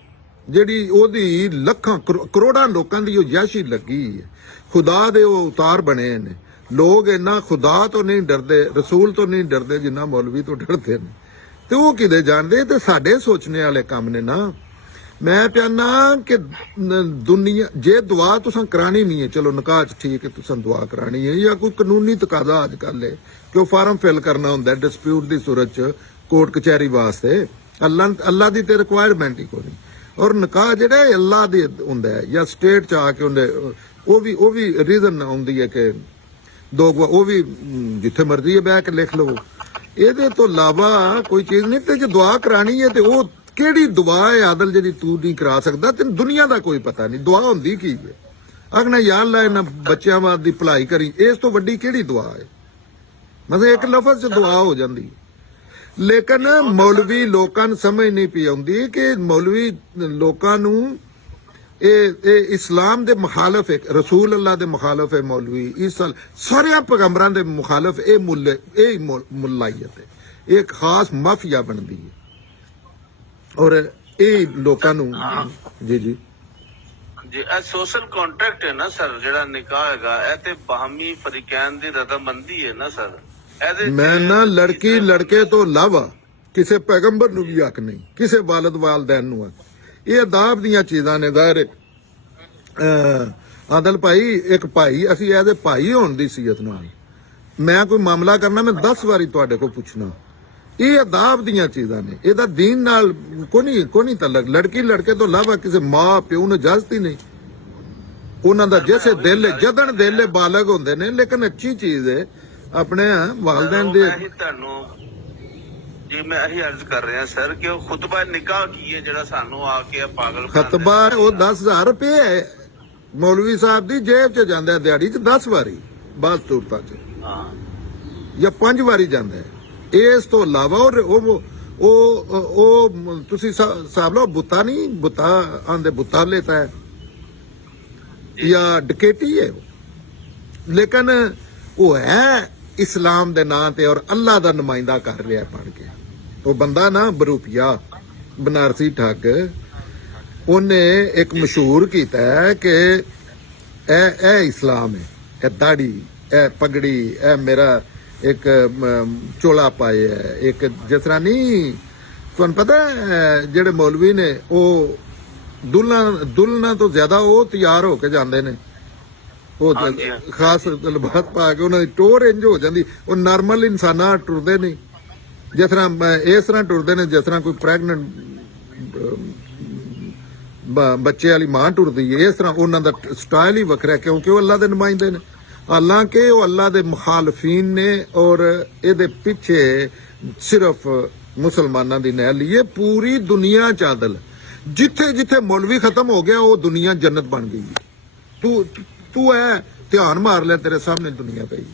ਜਿਹੜੀ ਉਹਦੀ ਲੱਖਾਂ ਕਰੋੜਾਂ ਲੋਕਾਂ ਦੀ ਉਹ ਯਾਸ਼ੀ ਲੱਗੀ ਹੈ, ਖੁਦਾ ਦੇ ਉਹ ਉਤਾਰ ਬਣੇ ਨੇ। ਲੋਕ ਇੰਨਾ ਖੁਦਾ ਤੋਂ ਨਹੀਂ ਡਰਦੇ, ਰਸੂਲ ਤੋਂ ਨਹੀਂ ਡਰਦੇ ਜਿੰਨਾ ਮੌਲਵੀ ਤੋਂ ਡਰਦੇ ਨੇ। ਤੇ ਉਹ ਕਿਤੇ ਜਾਣਦੇ ਤੇ ਸਾਡੇ ਸੋਚਣੇ ਵਾਲੇ ਕੰਮ ਨੇ ਨਾ। ਮੈਂ ਪਿਆਨਾ ਕਿ ਦੁਨੀਆ ਜੇ ਦੁਆ ਤੁਸੀਂ ਕਰਾਣੀ ਨਹੀਂ ਹੈ, ਚਲੋ ਨਿਕਾਹ 'ਚ ਠੀਕ ਹੈ ਤੁਸੀਂ ਦੁਆ ਕਰਾਣੀ ਹੈ, ਜਾਂ ਕੋਈ ਕਾਨੂੰਨੀ ਤਕਾਜ਼ਾ ਅੱਜ ਕੱਲ੍ਹ ਹੈ ਕਿ ਉਹ ਫਾਰਮ ਫਿਲ ਕਰਨਾ ਹੁੰਦਾ ਡਿਸਪਿਊਟ ਦੀ ਸੂਰਤ 'ਚ ਕੋਰਟ ਕਚਹਿਰੀ ਵਾਸਤੇ, ਅੱਲਾ ਦੀ ਤੇ ਰਿਕੁਆਇਰਮੈਂਟ ਹੀ ਕੋਈ ਨਹੀਂ। ਔਰ ਨਿਕਾਹ ਜਿਹੜਾ ਅੱਲਾ ਦੇ ਹੁੰਦਾ ਹੈ ਜਾਂ ਸਟੇਟ 'ਚ ਆ ਕੇ ਉਹਦੇ ਉਹ ਵੀ ਰੀਜ਼ਨ ਆਉਂਦੀ ਹੈ ਕਿ ਦੋ ਉਹ ਵੀ ਜਿੱਥੇ ਮਰਜ਼ੀ ਹੈ ਬਹਿ ਕੇ ਲਿਖ ਲਓ। ਇਹਦੇ ਤੋਂ ਇਲਾਵਾ ਕੋਈ ਚੀਜ਼ ਨਹੀਂ। ਤੇ ਜੇ ਦੁਆ ਕਰਾਣੀ ਹੈ ਤੇ ਉਹ ਕਿਹੜੀ ਦੁਆ ਹੈ ਆਦਲ ਜਿਹੜੀ ਤੂੰ ਨਹੀਂ ਕਰਾ ਸਕਦਾ? ਤੈਨੂੰ ਦੁਨੀਆ ਦਾ ਕੋਈ ਪਤਾ ਨਹੀਂ ਦੁਆ ਹੁੰਦੀ ਕੀ ਹੈ। ਆਖਣਾ ਯਾ ਅੱਲਾ ਇਹਨਾਂ ਬੱਚਿਆਂ ਵਾਦ ਦੀ ਭਲਾਈ ਕਰੀ, ਇਸ ਤੋਂ ਵੱਡੀ ਕਿਹੜੀ ਦੁਆ ਹੈ? ਮਤਲਬ ਇੱਕ ਲਫ਼ਜ਼ 'ਚ ਦੁਆ ਹੋ ਜਾਂਦੀ। ਲੇਕਿਨ ਮੌਲਵੀ ਲੋਕਾਂ ਨੂੰ ਸਮਝ ਨਹੀਂ ਪਈ ਆਉਂਦੀ ਕਿ ਮੌਲਵੀ ਲੋਕਾਂ ਨੂੰ ਇਹ ਇਸਲਾਮ ਦੇ ਮੁਖਾਲਫ ਹੈ, ਰਸੂਲ ਅੱਲਾ ਦੇ ਮੁਖਾਲਫ ਹੈ ਮੌਲਵੀ, ਇਸ ਸਾਰਿਆਂ ਪੈਗੰਬਰਾਂ ਦੇ ਮੁਖਾਲਫ ਇਹ ਮੁਲਾਈਅਤ ਹੈ, ਇਹ ਇੱਕ ਖਾਸ ਮਾਫੀਆ ਬਣਦੀ ਹੈ ਔਰ ਇਹ ਲੋਕਾਂ ਨੂੰ ਜੀ ਜੀ ਇਹ ਸੋਸ਼ਲ ਕੰਟਰੈਕਟ ਹੈ ਨਾ ਸਰ, ਜਿਹੜਾ ਨਿਕਾਹ ਹੈਗਾ ਇਹ ਤੇ ਬਾਹਮੀ ਫਰੀਕੈਨ ਦੀ ਰਜ਼ਾਮੰਦੀ ਹੈ ਨਾ ਸਰ। ਇਹਦੇ ਮੈਂ ਨਾ ਲੜਕੀ ਲੜਕੇ ਤੋਂ ਇਲਾਵਾ ਕਿਸੇ ਪੈਗੰਬਰ ਨੂੰ ਵੀ ਹੱਕ ਨਹੀਂ, ਕਿਸੇ ਵਾਲਦ ਵਾਲਦੈਨ ਨੂੰ ਹੱਕ। ਇਹ ਅਦਾਬ ਦੀਆਂ ਚੀਜ਼ਾਂ ਨੇ। ਜ਼ਾਹਿਰ ਆਦਲ ਭਾਈ ਇੱਕ ਭਾਈ, ਅਸੀਂ ਇਹਦੇ ਭਾਈ ਹੋਣ ਦੀ ਸੀਅਤ ਨਾਲ ਮੈਂ ਕੋਈ ਮਾਮਲਾ ਕਰਨਾ ਮੈਂ 10 ਵਾਰੀ ਤੁਹਾਡੇ ਕੋਲ ਪੁੱਛਣਾ। ਇਹ ਅਦਾਬ ਦੀਆਂ ਚੀਜ਼ਾਂ ਨੇ, ਇਹਦਾ ਦੀਨ ਨਾਲ ਕੋਈ ਤਲਕ। ਲੜਕੀ ਲੜਕੇ ਤੋਂ ਇਲਾਵਾ ਕਿਸੇ ਮਾਂ ਪਿਓ ਨੂੰ ਇਜਾਜ਼ਤ ਹੀ ਨਹੀਂ। ਉਹਨਾਂ ਦਾ ਜੈਸੇ ਦਿਲ ਜਦਨ ਦਿਲ ਬਾਲਗ ਹੁੰਦੇ ਨੇ, ਲੇਕਿਨ ਅੱਛੀ ਚੀਜ਼ ਹੈ ਆਪਣੇ ਵਾਲਦੈਨ ਦੇ। ਤੁਹਾਨੂੰ ਜੀ ਮੈਂ ਇਹੀ ਅਰਜ਼ ਕਰ ਰਿਹਾ ਸਰ ਕਿ ਉਹ ਖੁਤਬਾ ਨਿਕਾਹ ਕੀ ਹੈ ਜਿਹੜਾ ਸਾਨੂੰ ਆ ਕੇ ਪਾਗਲ ਖਤਬਾ ਉਹ 10,000 ਰੁਪਏ ਹੈ ਮੌਲਵੀ ਸਾਹਿਬ ਦੀ ਜੇਬ 'ਚ ਜਾਂਦਾ ਦਿਹਾੜੀ 'ਚ 10 ਵਾਰੀ, ਬਾਅਦ ਸੂਰਤਾਂ 'ਚ ਜਾਂ 5 ਵਾਰੀ ਜਾਂਦਾ ਹੈ। ਇਸ ਤੋਂ ਇਲਾਵਾ ਉਹ ਤੁਸੀਂ ਹਿਸਾਬ ਲਓ ਬੁੱਤਾ ਨਹੀਂ, ਬੁੱਤਾ ਆਂਦੇ ਬੁੱਤਾ ਲੈਤਾ ਹੈ ਜਾਂ ਡਕੈਤੀ ਹੈ, ਲੇਕਿਨ ਉਹ ਹੈ ਇਸਲਾਮ ਦੇ ਨਾਂ ਤੇ ਔਰ ਅੱਲਾ ਦਾ ਨੁਮਾਇੰਦਾ ਕਰ ਰਿਹਾ ਬਣ ਕੇ। ਉਹ ਬੰਦਾ ਨਾ ਬਰੂਪੀਆ ਬਨਾਰਸੀ ਠੱਗ, ਉਹਨੇ ਇੱਕ ਮਸ਼ਹੂਰ ਕੀਤਾ ਹੈ ਕਿ ਇਹ ਇਸਲਾਮ ਹੈ, ਇਹ ਦਾੜੀ, ਇਹ ਪਗੜੀ, ਇਹ ਮੇਰਾ ਇੱਕ ਚੋਲਾ ਪਾਇਆ ਹੈ। ਇੱਕ ਜਿਸ ਤਰ੍ਹਾਂ ਨਹੀਂ ਤੁਹਾਨੂੰ ਪਤਾ ਜਿਹੜੇ ਮੌਲਵੀ ਨੇ ਉਹ ਦੁਲਹਨਾਂ ਤੋਂ ਜ਼ਿਆਦਾ ਉਹ ਤਿਆਰ ਹੋ ਕੇ ਜਾਂਦੇ ਨੇ, ਉਹ ਖਾਸ ਲਿਬਾਸ ਪਾ ਕੇ, ਉਹਨਾਂ ਦੀ ਟੋਰ ਇੰਜ ਹੋ ਜਾਂਦੀ। ਉਹ ਨਾਰਮਲ ਇਨਸਾਨਾਂ ਟੁਰਦੇ ਨਹੀਂ, ਜਿਸ ਤਰ੍ਹਾਂ ਇਸ ਤਰ੍ਹਾਂ ਟੁਰਦੇ ਨੇ ਜਿਸ ਤਰ੍ਹਾਂ ਕੋਈ ਪ੍ਰੈਗਨੈਂਟ ਬੱਚੇ ਵਾਲੀ ਮਾਂ ਟੁਰਦੀ ਹੈ। ਇਸ ਤਰ੍ਹਾਂ ਉਹਨਾਂ ਦਾ ਸਟਾਈਲ ਹੀ ਵੱਖਰਾ, ਕਿਉਂਕਿ ਉਹ ਅੱਲਾ ਦੇ ਨੁਮਾਇੰਦੇ ਨੇ। ਹਾਲਾਂਕਿ ਉਹ ਅੱਲਾ ਦੇ ਮੁਖਾਲਫੀਨ ਨੇ ਔਰ ਇਹਦੇ ਪਿੱਛੇ ਸਿਰਫ ਮੁਸਲਮਾਨਾਂ ਦੀ ਨਹਿ ਲਈ। ਪੂਰੀ ਦੁਨੀਆ ਚ ਆਦਲ, ਜਿੱਥੇ ਜਿੱਥੇ ਮੌਲਵੀ ਖਤਮ ਹੋ ਗਿਆ ਉਹ ਦੁਨੀਆ ਜੰਨਤ ਬਣ ਗਈ। ਤੂੰ ਐ ਧਿਆਨ ਮਾਰ ਲੈ, ਤੇਰੇ ਸਾਹਮਣੇ ਦੁਨੀਆ ਪਈ।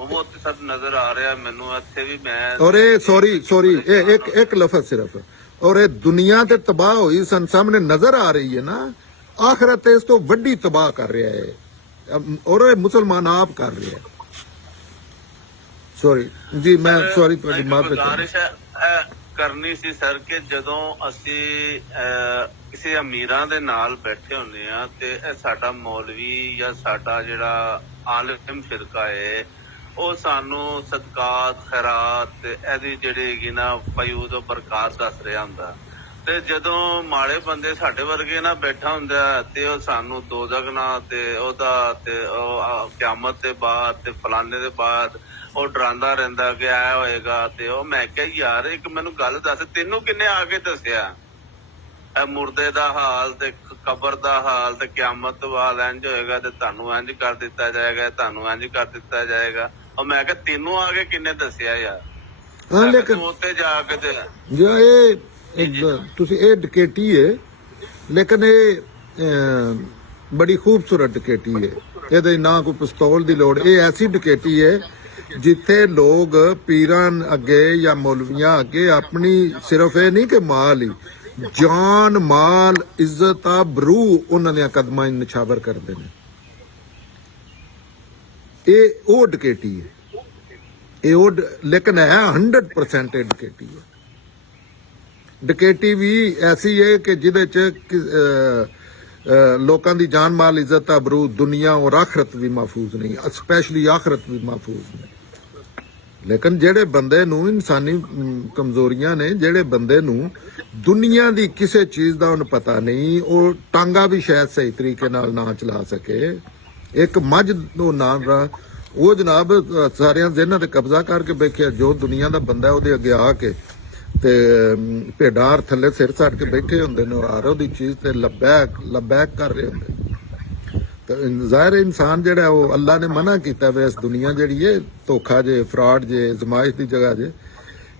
ਉਹ ਤੇ ਸਭ ਨਜ਼ਰ ਆ ਰਿਹਾ ਮੈਨੂੰ ਇੱਥੇ ਵੀ। ਮੈਂ ਔਰ ਇਹ ਸੌਰੀ ਇਹ ਇੱਕ ਲਫ਼ਜ਼ ਸਿਰਫ, ਔਰ ਇਹ ਦੁਨੀਆ ਤੇ ਤਬਾਹ ਹੋਈ ਸਨ ਸਾਹਮਣੇ ਨਜ਼ਰ ਆ ਰਹੀ ਹੈ ਨਾ, ਆਖਰਤ ਇਸ ਤੋਂ ਵੱਡੀ ਤਬਾਹ ਕਰ ਰਿਹਾ ਹੈ ਔਰ ਇਹ ਮੁਸਲਮਾਨ ਆਪ ਕਰ ਰਿਹਾ ਹੈ। ਸੌਰੀ ਜੀ, ਮੈਂ ਸੌਰੀ ਤੁਹਾਡੀ ਮਾਫੀ ਕਰਨੀ ਸੀ ਸਰ ਕਿ ਜਦੋਂ ਅਸੀਂ ਕਿਸੇ ਅਮੀਰਾਂ ਦੇ ਨਾਲ ਬੈਠੇ ਹੁੰਦੇ ਆ ਤੇ ਇਹ ਸਾਡਾ ਮੌਲਵੀ ਜਾਂ ਸਾਡਾ ਜਿਹੜਾ ਆਲਿਮ ਫਿਰਕਾ ਹੈ ਉਹ ਸਾਨੂੰ ਸਦਕਾਤ ਖੈਰਾਤ ਤੇ ਇਹਦੀ ਜਿਹੜੀ ਹੈਗੀ ਨਾ ਫਯੂਜ਼ ਬਰਕਾਤ ਦੱਸ ਰਿਹਾ ਹੁੰਦਾ। ਤੇ ਜਦੋਂ ਮਾੜੇ ਬੰਦੇ ਸਾਡੇ ਵਰਗੇ ਨਾ ਬੈਠਾ ਹੁੰਦਾ ਤੇ ਉਹ ਸਾਨੂੰ ਦੋਜ਼ਖ ਨਾ ਤੇ ਉਹਦਾ ਤੇ ਉਹ ਕਿਆਮਤ ਦੇ ਬਾਅਦ ਤੇ ਫਲਾਣੇ ਦੇ ਬਾਅਦ ਉਹ ਡਰਾਂਦਾ ਰਹਿੰਦਾ ਕਿ ਆਇਆ ਹੋਏਗਾ। ਤੇ ਉਹ ਮੈਂ ਕਿਹਾ ਯਾਰ ਇੱਕ ਮੈਨੂੰ ਗੱਲ ਦੱਸ, ਤੈਨੂੰ ਕਿੰਨੇ ਆ ਕੇ ਦੱਸਿਆ ਇਹ ਮੁਰਦੇ ਦਾ ਹਾਲ ਤੇ ਕਬਰ ਦਾ ਹਾਲ ਤੇ ਕਿਆਮਤ ਤੋਂ ਬਾਅਦ ਇੰਝ ਹੋਏਗਾ ਤੇ ਤੁਹਾਨੂੰ ਇੰਝ ਕਰ ਦਿੱਤਾ ਜਾਏਗਾ, ਤੁਹਾਨੂੰ ਇੰਝ ਕਰ ਦਿੱਤਾ ਜਾਏਗਾ। ਉਹ ਮੈਂ ਕਿਹਾ ਤੈਨੂੰ ਆ ਕੇ ਕਿੰਨੇ ਦੱਸਿਆ ਯਾਰ? ਲੇਕਿਨ ਉੱਤੇ ਜਾ ਕੇ ਤੇ ਜੋ ਇਹ ਤੁਸੀਂ ਇਹ ਡਕੈਤੀ ਹੈ, ਲੇਕਿਨ ਇਹ ਬੜੀ ਖੂਬਸੂਰਤ ਡਕੈਤੀ ਹੈ। ਇਹਦੇ ਨਾ ਕੋਈ ਪਿਸਤੌਲ ਦੀ ਲੋੜ। ਇਹ ਐਸੀ ਡਕੈਤੀ ਹੈ ਜਿੱਥੇ ਲੋਕ ਪੀਰਾਂ ਅੱਗੇ ਜਾਂ ਮੌਲਵੀਆਂ ਅੱਗੇ ਆਪਣੀ ਸਿਰਫ ਇਹ ਨਹੀਂ ਕਿ ਮਾਲ ਹੀ, ਜਾਨ ਮਾਲ ਇੱਜ਼ਤ ਆਬਰੂ ਉਹਨਾਂ ਦੀਆਂ ਕਦਮਾਂ 'ਚ ਨਿਛਾਵਰ ਕਰਦੇ ਨੇ। ਇਹ ਉਹ ਡਕੈਤੀ ਹੈ, ਇਹ ਉਹ ਲੇਕਿਨ ਹੈ 100% ਇਹ ਡਕੈਤੀ ਹੈ। ਡਕੈਤੀ ਵੀ ਐਸੀ ਹੈ ਕਿ ਜਿਹਦੇ 'ਚ ਲੋਕਾਂ ਦੀ ਜਾਨ ਮਾਲ ਇੱਜ਼ਤ ਆਬਰੂ ਦੁਨੀਆ ਔਰ ਆਖਰਤ ਵੀ ਮਹਿਫੂਜ਼ ਨਹੀਂ, ਸਪੈਸ਼ਲੀ ਆਖਰਤ ਵੀ ਮਹਿਫੂਜ਼ ਨਹੀਂ। ਲੇਕਿਨ ਜਿਹੜੇ ਬੰਦੇ ਨੂੰ ਇਨਸਾਨੀ ਕਮਜ਼ੋਰੀਆਂ ਨੇ, ਜਿਹੜੇ ਬੰਦੇ ਨੂੰ ਦੁਨੀਆ ਦੀ ਕਿਸੇ ਚੀਜ਼ ਦਾ ਉਹਨੂੰ ਪਤਾ ਨਹੀਂ, ਉਹ ਟਾਂਗਾ ਵੀ ਸ਼ਾਇਦ ਸਹੀ ਤਰੀਕੇ ਨਾਲ ਨਾ ਚਲਾ ਸਕੇ, ਇੱਕ ਮੱਝ ਨੂੰ ਨਾ ਉਹ ਜਨਾਬ ਸਾਰਿਆਂ ਜਿਹਨਾਂ ਤੇ ਕਬਜ਼ਾ ਕਰਕੇ ਬੈਠਿਆ, ਜੋ ਦੁਨੀਆ ਦਾ ਬੰਦਾ ਉਹਦੇ ਅੱਗੇ ਆ ਕੇ ਤੇ ਭੇਡਾਰ ਥੱਲੇ ਸਿਰ ਸੱਟ ਕੇ ਬੈਠੇ ਹੁੰਦੇ ਨੇ, ਔਰ ਉਹਦੀ ਚੀਜ਼ ਤੇ ਲਬੈਕ ਕਰ ਰਹੇ ਹੁੰਦੇ। ਤਾਂ ਜ਼ਾਹਿਰ ਇਨਸਾਨ ਜਿਹੜਾ ਉਹ ਅੱਲਾ ਨੇ ਮਨਾ ਕੀਤਾ ਵੇ ਇਸ ਦੁਨੀਆ ਜਿਹੜੀ ਹੈ ਧੋਖਾ ਜੇ, ਫਰਾਡ ਜੇ, ਜ਼ਮਾਇਸ਼ ਦੀ ਜਗ੍ਹਾ ਜੇ,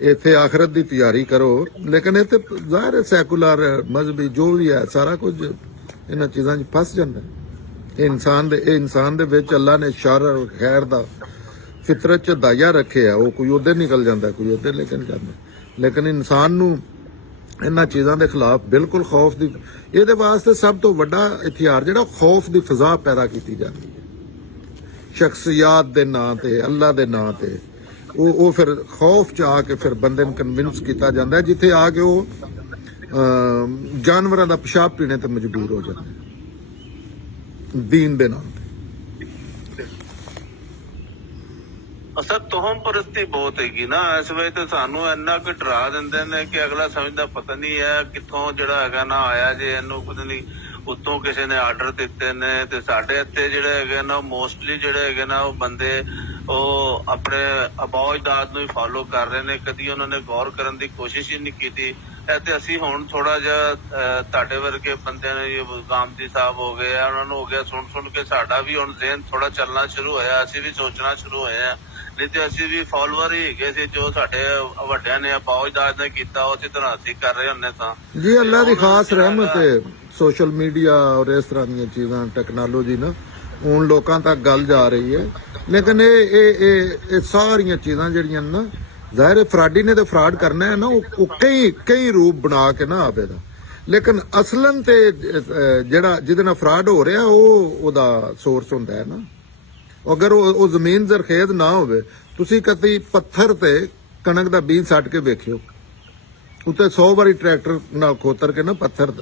ਇੱਥੇ ਆਖਰਤ ਦੀ ਤਿਆਰੀ ਕਰੋ। ਲੇਕਿਨ ਇਹ ਤੇ ਜ਼ਾਹਿਰ ਸੈਕੂਲਰ ਮਜ਼ਹਬੀ ਜੋ ਵੀ ਹੈ ਸਾਰਾ ਕੁਝ ਇਹਨਾਂ ਚੀਜ਼ਾਂ 'ਚ ਫਸ ਜਾਂਦਾ। ਇਹ ਇਨਸਾਨ ਦੇ ਵਿੱਚ ਅੱਲਾ ਨੇ ਸ਼ਰ ਔਰ ਖੈਰ ਦਾ ਫਿਤਰਤ ਚ ਦਾਇਆ ਰੱਖਿਆ ਉਹ ਕੋਈ ਉਹਦੇ ਨਿਕਲ ਜਾਂਦਾ, ਕੋਈ ਉਹਦੇ ਲੇਕਿਨ ਜਾਂਦਾ। ਲੇਕਿਨ ਇਨਸਾਨ ਨੂੰ ਇਹਨਾਂ ਚੀਜ਼ਾਂ ਦੇ ਖਿਲਾਫ ਬਿਲਕੁਲ ਖੌਫ ਦੀ, ਇਹਦੇ ਵਾਸਤੇ ਸਭ ਤੋਂ ਵੱਡਾ ਹਥਿਆਰ ਜਿਹੜਾ ਖੌਫ ਦੀ ਫਜ਼ਾ ਪੈਦਾ ਕੀਤੀ ਜਾਂਦੀ ਹੈ ਸ਼ਖਸੀਅਤ ਦੇ ਨਾਂ ਤੇ, ਅੱਲਾ ਦੇ ਨਾਂ ਤੇ। ਉਹ ਫਿਰ ਖੌਫ ਚ ਆ ਕੇ ਫਿਰ ਬੰਦੇ ਨੂੰ ਕਨਵਿੰਸ ਕੀਤਾ ਜਾਂਦਾ ਹੈ, ਜਿੱਥੇ ਆ ਕੇ ਉਹ ਜਾਨਵਰਾਂ ਦਾ ਪਿਸ਼ਾਬ ਪੀਣੇ ਤੇ ਮਜਬੂਰ ਹੋ ਜਾਂਦੇ ਦੀਨ ਦੇ ਨਾਂ ਤੇ। ਅਸਰ ਤੋਹਮ ਪਰਸਤੀ ਬਹੁਤ ਹੈਗੀ ਨਾ ਇਸ ਵੇਲੇ, ਤੇ ਸਾਨੂੰ ਇੰਨਾ ਕੁ ਡਰਾ ਦਿੰਦੇ ਨੇ ਕਿ ਅਗਲਾ ਸਮਝਦਾ ਪਤਾ ਨਹੀਂ ਹੈ ਕਿੱਥੋਂ ਜਿਹੜਾ ਹੈਗਾ ਨਾ ਆਇਆ ਜੇ, ਇਹਨੂੰ ਪਤਾ ਨਹੀਂ ਉੱਤੋਂ ਕਿਸੇ ਨੇ ਆਰਡਰ ਦਿੱਤੇ ਨੇ। ਤੇ ਸਾਡੇ ਇੱਥੇ ਜਿਹੜੇ ਹੈਗੇ ਨਾ ਮੋਸਟਲੀ ਜਿਹੜੇ ਹੈਗੇ ਨਾ ਉਹ ਬੰਦੇ ਉਹ ਆਪਣੇ ਅਬਾਉ-ਅਜਦਾਦ ਨੂੰ ਹੀ ਫਾਲੋ ਕਰ ਰਹੇ ਨੇ, ਕਦੀ ਉਹਨਾਂ ਨੇ ਗੌਰ ਕਰਨ ਦੀ ਕੋਸ਼ਿਸ਼ ਹੀ ਨਹੀਂ ਕੀਤੀ। ਤੇ ਅਸੀਂ ਹੁਣ ਥੋੜਾ ਜਿਹਾ ਤੁਹਾਡੇ ਵਰਗੇ ਬੰਦਿਆਂ ਨੇ, ਗਾਂਧੀ ਸਾਹਿਬ ਹੋ ਗਏ, ਉਹਨਾਂ ਨੂੰ ਹੋ ਗਿਆ ਸੁਣ ਕੇ ਸਾਡਾ ਵੀ ਹੁਣ ਜ਼ਿਹਨ ਥੋੜਾ ਚੱਲਣਾ ਸ਼ੁਰੂ ਹੋਇਆ, ਅਸੀਂ ਵੀ ਸੋਚਣਾ ਸ਼ੁਰੂ ਹੋਏ ਆ। ਨਹੀਂ ਤੇ ਅਸੀਂ ਵੀ ਫਾਲੋਅਰ ਹੀ ਹੈਗੇ ਸੀ, ਜੋ ਸਾਡੇ ਵੱਡਿਆਂ ਨੇ ਅਬਾਉ-ਅਜਦਾਦ ਨੇ ਕੀਤਾ ਉਸੇ ਤਰ੍ਹਾਂ ਅਸੀਂ ਕਰ ਰਹੇ ਹੁੰਦੇ ਤਾਂ ਜੀ। ਅੱਲਾ ਦੀ ਖਾਸ ਰਹਿਮਤ ਹੈ ਸੋਸ਼ਲ ਮੀਡੀਆ ਔਰ ਇਸ ਤਰ੍ਹਾਂ ਦੀਆਂ ਚੀਜ਼ਾਂ, ਟੈਕਨੋਲੋਜੀ ਨਾ ਹੁਣ ਲੋਕਾਂ ਤੱਕ ਗੱਲ ਜਾ ਰਹੀ ਹੈ। ਲੇਕਿਨ ਇਹ ਸਾਰੀਆਂ ਚੀਜ਼ਾਂ ਜਿਹੜੀਆਂ ਨਾ ਜ਼ਾਹਿਰ ਹੈ ਫਰਾਡੀ ਨੇ ਤੇ ਫਰਾਡ ਕਰਨਾ ਹੈ ਨਾ, ਉਹ ਕਈ ਰੂਪ ਬਣਾ ਕੇ ਨਾ ਆਵੇ ਦਾ। ਲੇਕਿਨ ਅਸਲਨ ਤੇ ਜਿਹੜਾ ਜਿਹਦੇ ਨਾਲ ਫਰਾਡ ਹੋ ਰਿਹਾ ਉਹਦਾ ਸੋਰਸ ਹੁੰਦਾ ਹੈ ਨਾ। ਅਗਰ ਉਹ ਜ਼ਮੀਨ ਜ਼ਰਖੇਜ਼ ਨਾ ਹੋਵੇ, ਤੁਸੀਂ ਕਦੀ ਪੱਥਰ ਤੇ ਕਣਕ ਦਾ ਬੀਜ ਸੱਟ ਕੇ ਵੇਖਿਓ, ਉੱਤੇ 100 ਵਾਰੀ ਟਰੈਕਟਰ ਨਾਲ ਖੋਤਰ ਕੇ ਨਾ ਪੱਥਰ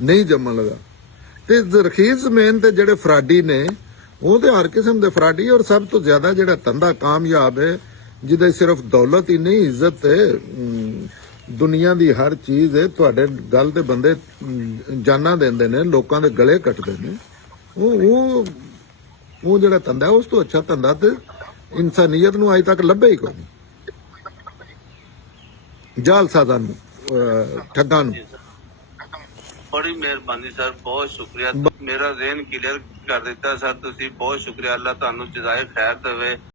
ਨਹੀਂ ਜੰਮਣ ਲਗਾ। ਤੇ ਜ਼ਰਖੀਜ਼ ਜ਼ਮੀਨ ਤੇ ਜਿਹੜੇ ਫਰਾਡੀ ਨੇ ਉਹ ਤੇ ਹਰ ਕਿਸਮ ਦੇ ਫਰਾਡੀ, ਔਰ ਸਭ ਤੋਂ ਜ਼ਿਆਦਾ ਜਿਹੜਾ ਧੰਦਾ ਕਾਮਯਾਬ ਹੈ ਜਿਹਦੇ ਸਿਰਫ ਦੌਲਤ ਹੀ ਨਹੀਂ ਇੱਜ਼ਤ ਹੈ, ਦੁਨੀਆ ਦੀ ਹਰ ਚੀਜ਼ ਹੈ। ਤੁਹਾਡੇ ਗੱਲ ਤੇ ਬੰਦੇ ਜਾਨਾਂ ਦਿੰਦੇ ਨੇ, ਲੋਕਾਂ ਦੇ ਗਲੇ ਕੱਟਦੇ ਨੇ। ਉਹ ਜਿਹੜਾ ਧੰਦਾ ਉਸ ਤੋਂ ਅੱਛਾ ਧੰਦਾ ਤੇ ਇਨਸਾਨੀਅਤ ਨੂੰ ਅਜੇ ਤੱਕ ਲੱਭੇ ਹੀ ਕੋਈ ਨਹੀਂ, ਜਾਲਸਾਜ਼ਾਂ ਨੂੰ, ਠੱਗਾਂ ਨੂੰ। ਬੜੀ ਮਿਹਰਬਾਨੀ ਸਰ, ਬਹੁਤ ਸ਼ੁਕਰੀਆ, ਮੇਰਾ ਜ਼ਿਹਨ ਕਲੀਅਰ ਕਰ ਦਿੱਤਾ ਸਰ ਤੁਸੀਂ, ਬਹੁਤ ਸ਼ੁਕਰੀਆ। ਅੱਲਾ ਤੁਹਾਨੂੰ ਜਜ਼ਾਏ ਖੈਰ ਦੇਵੇ।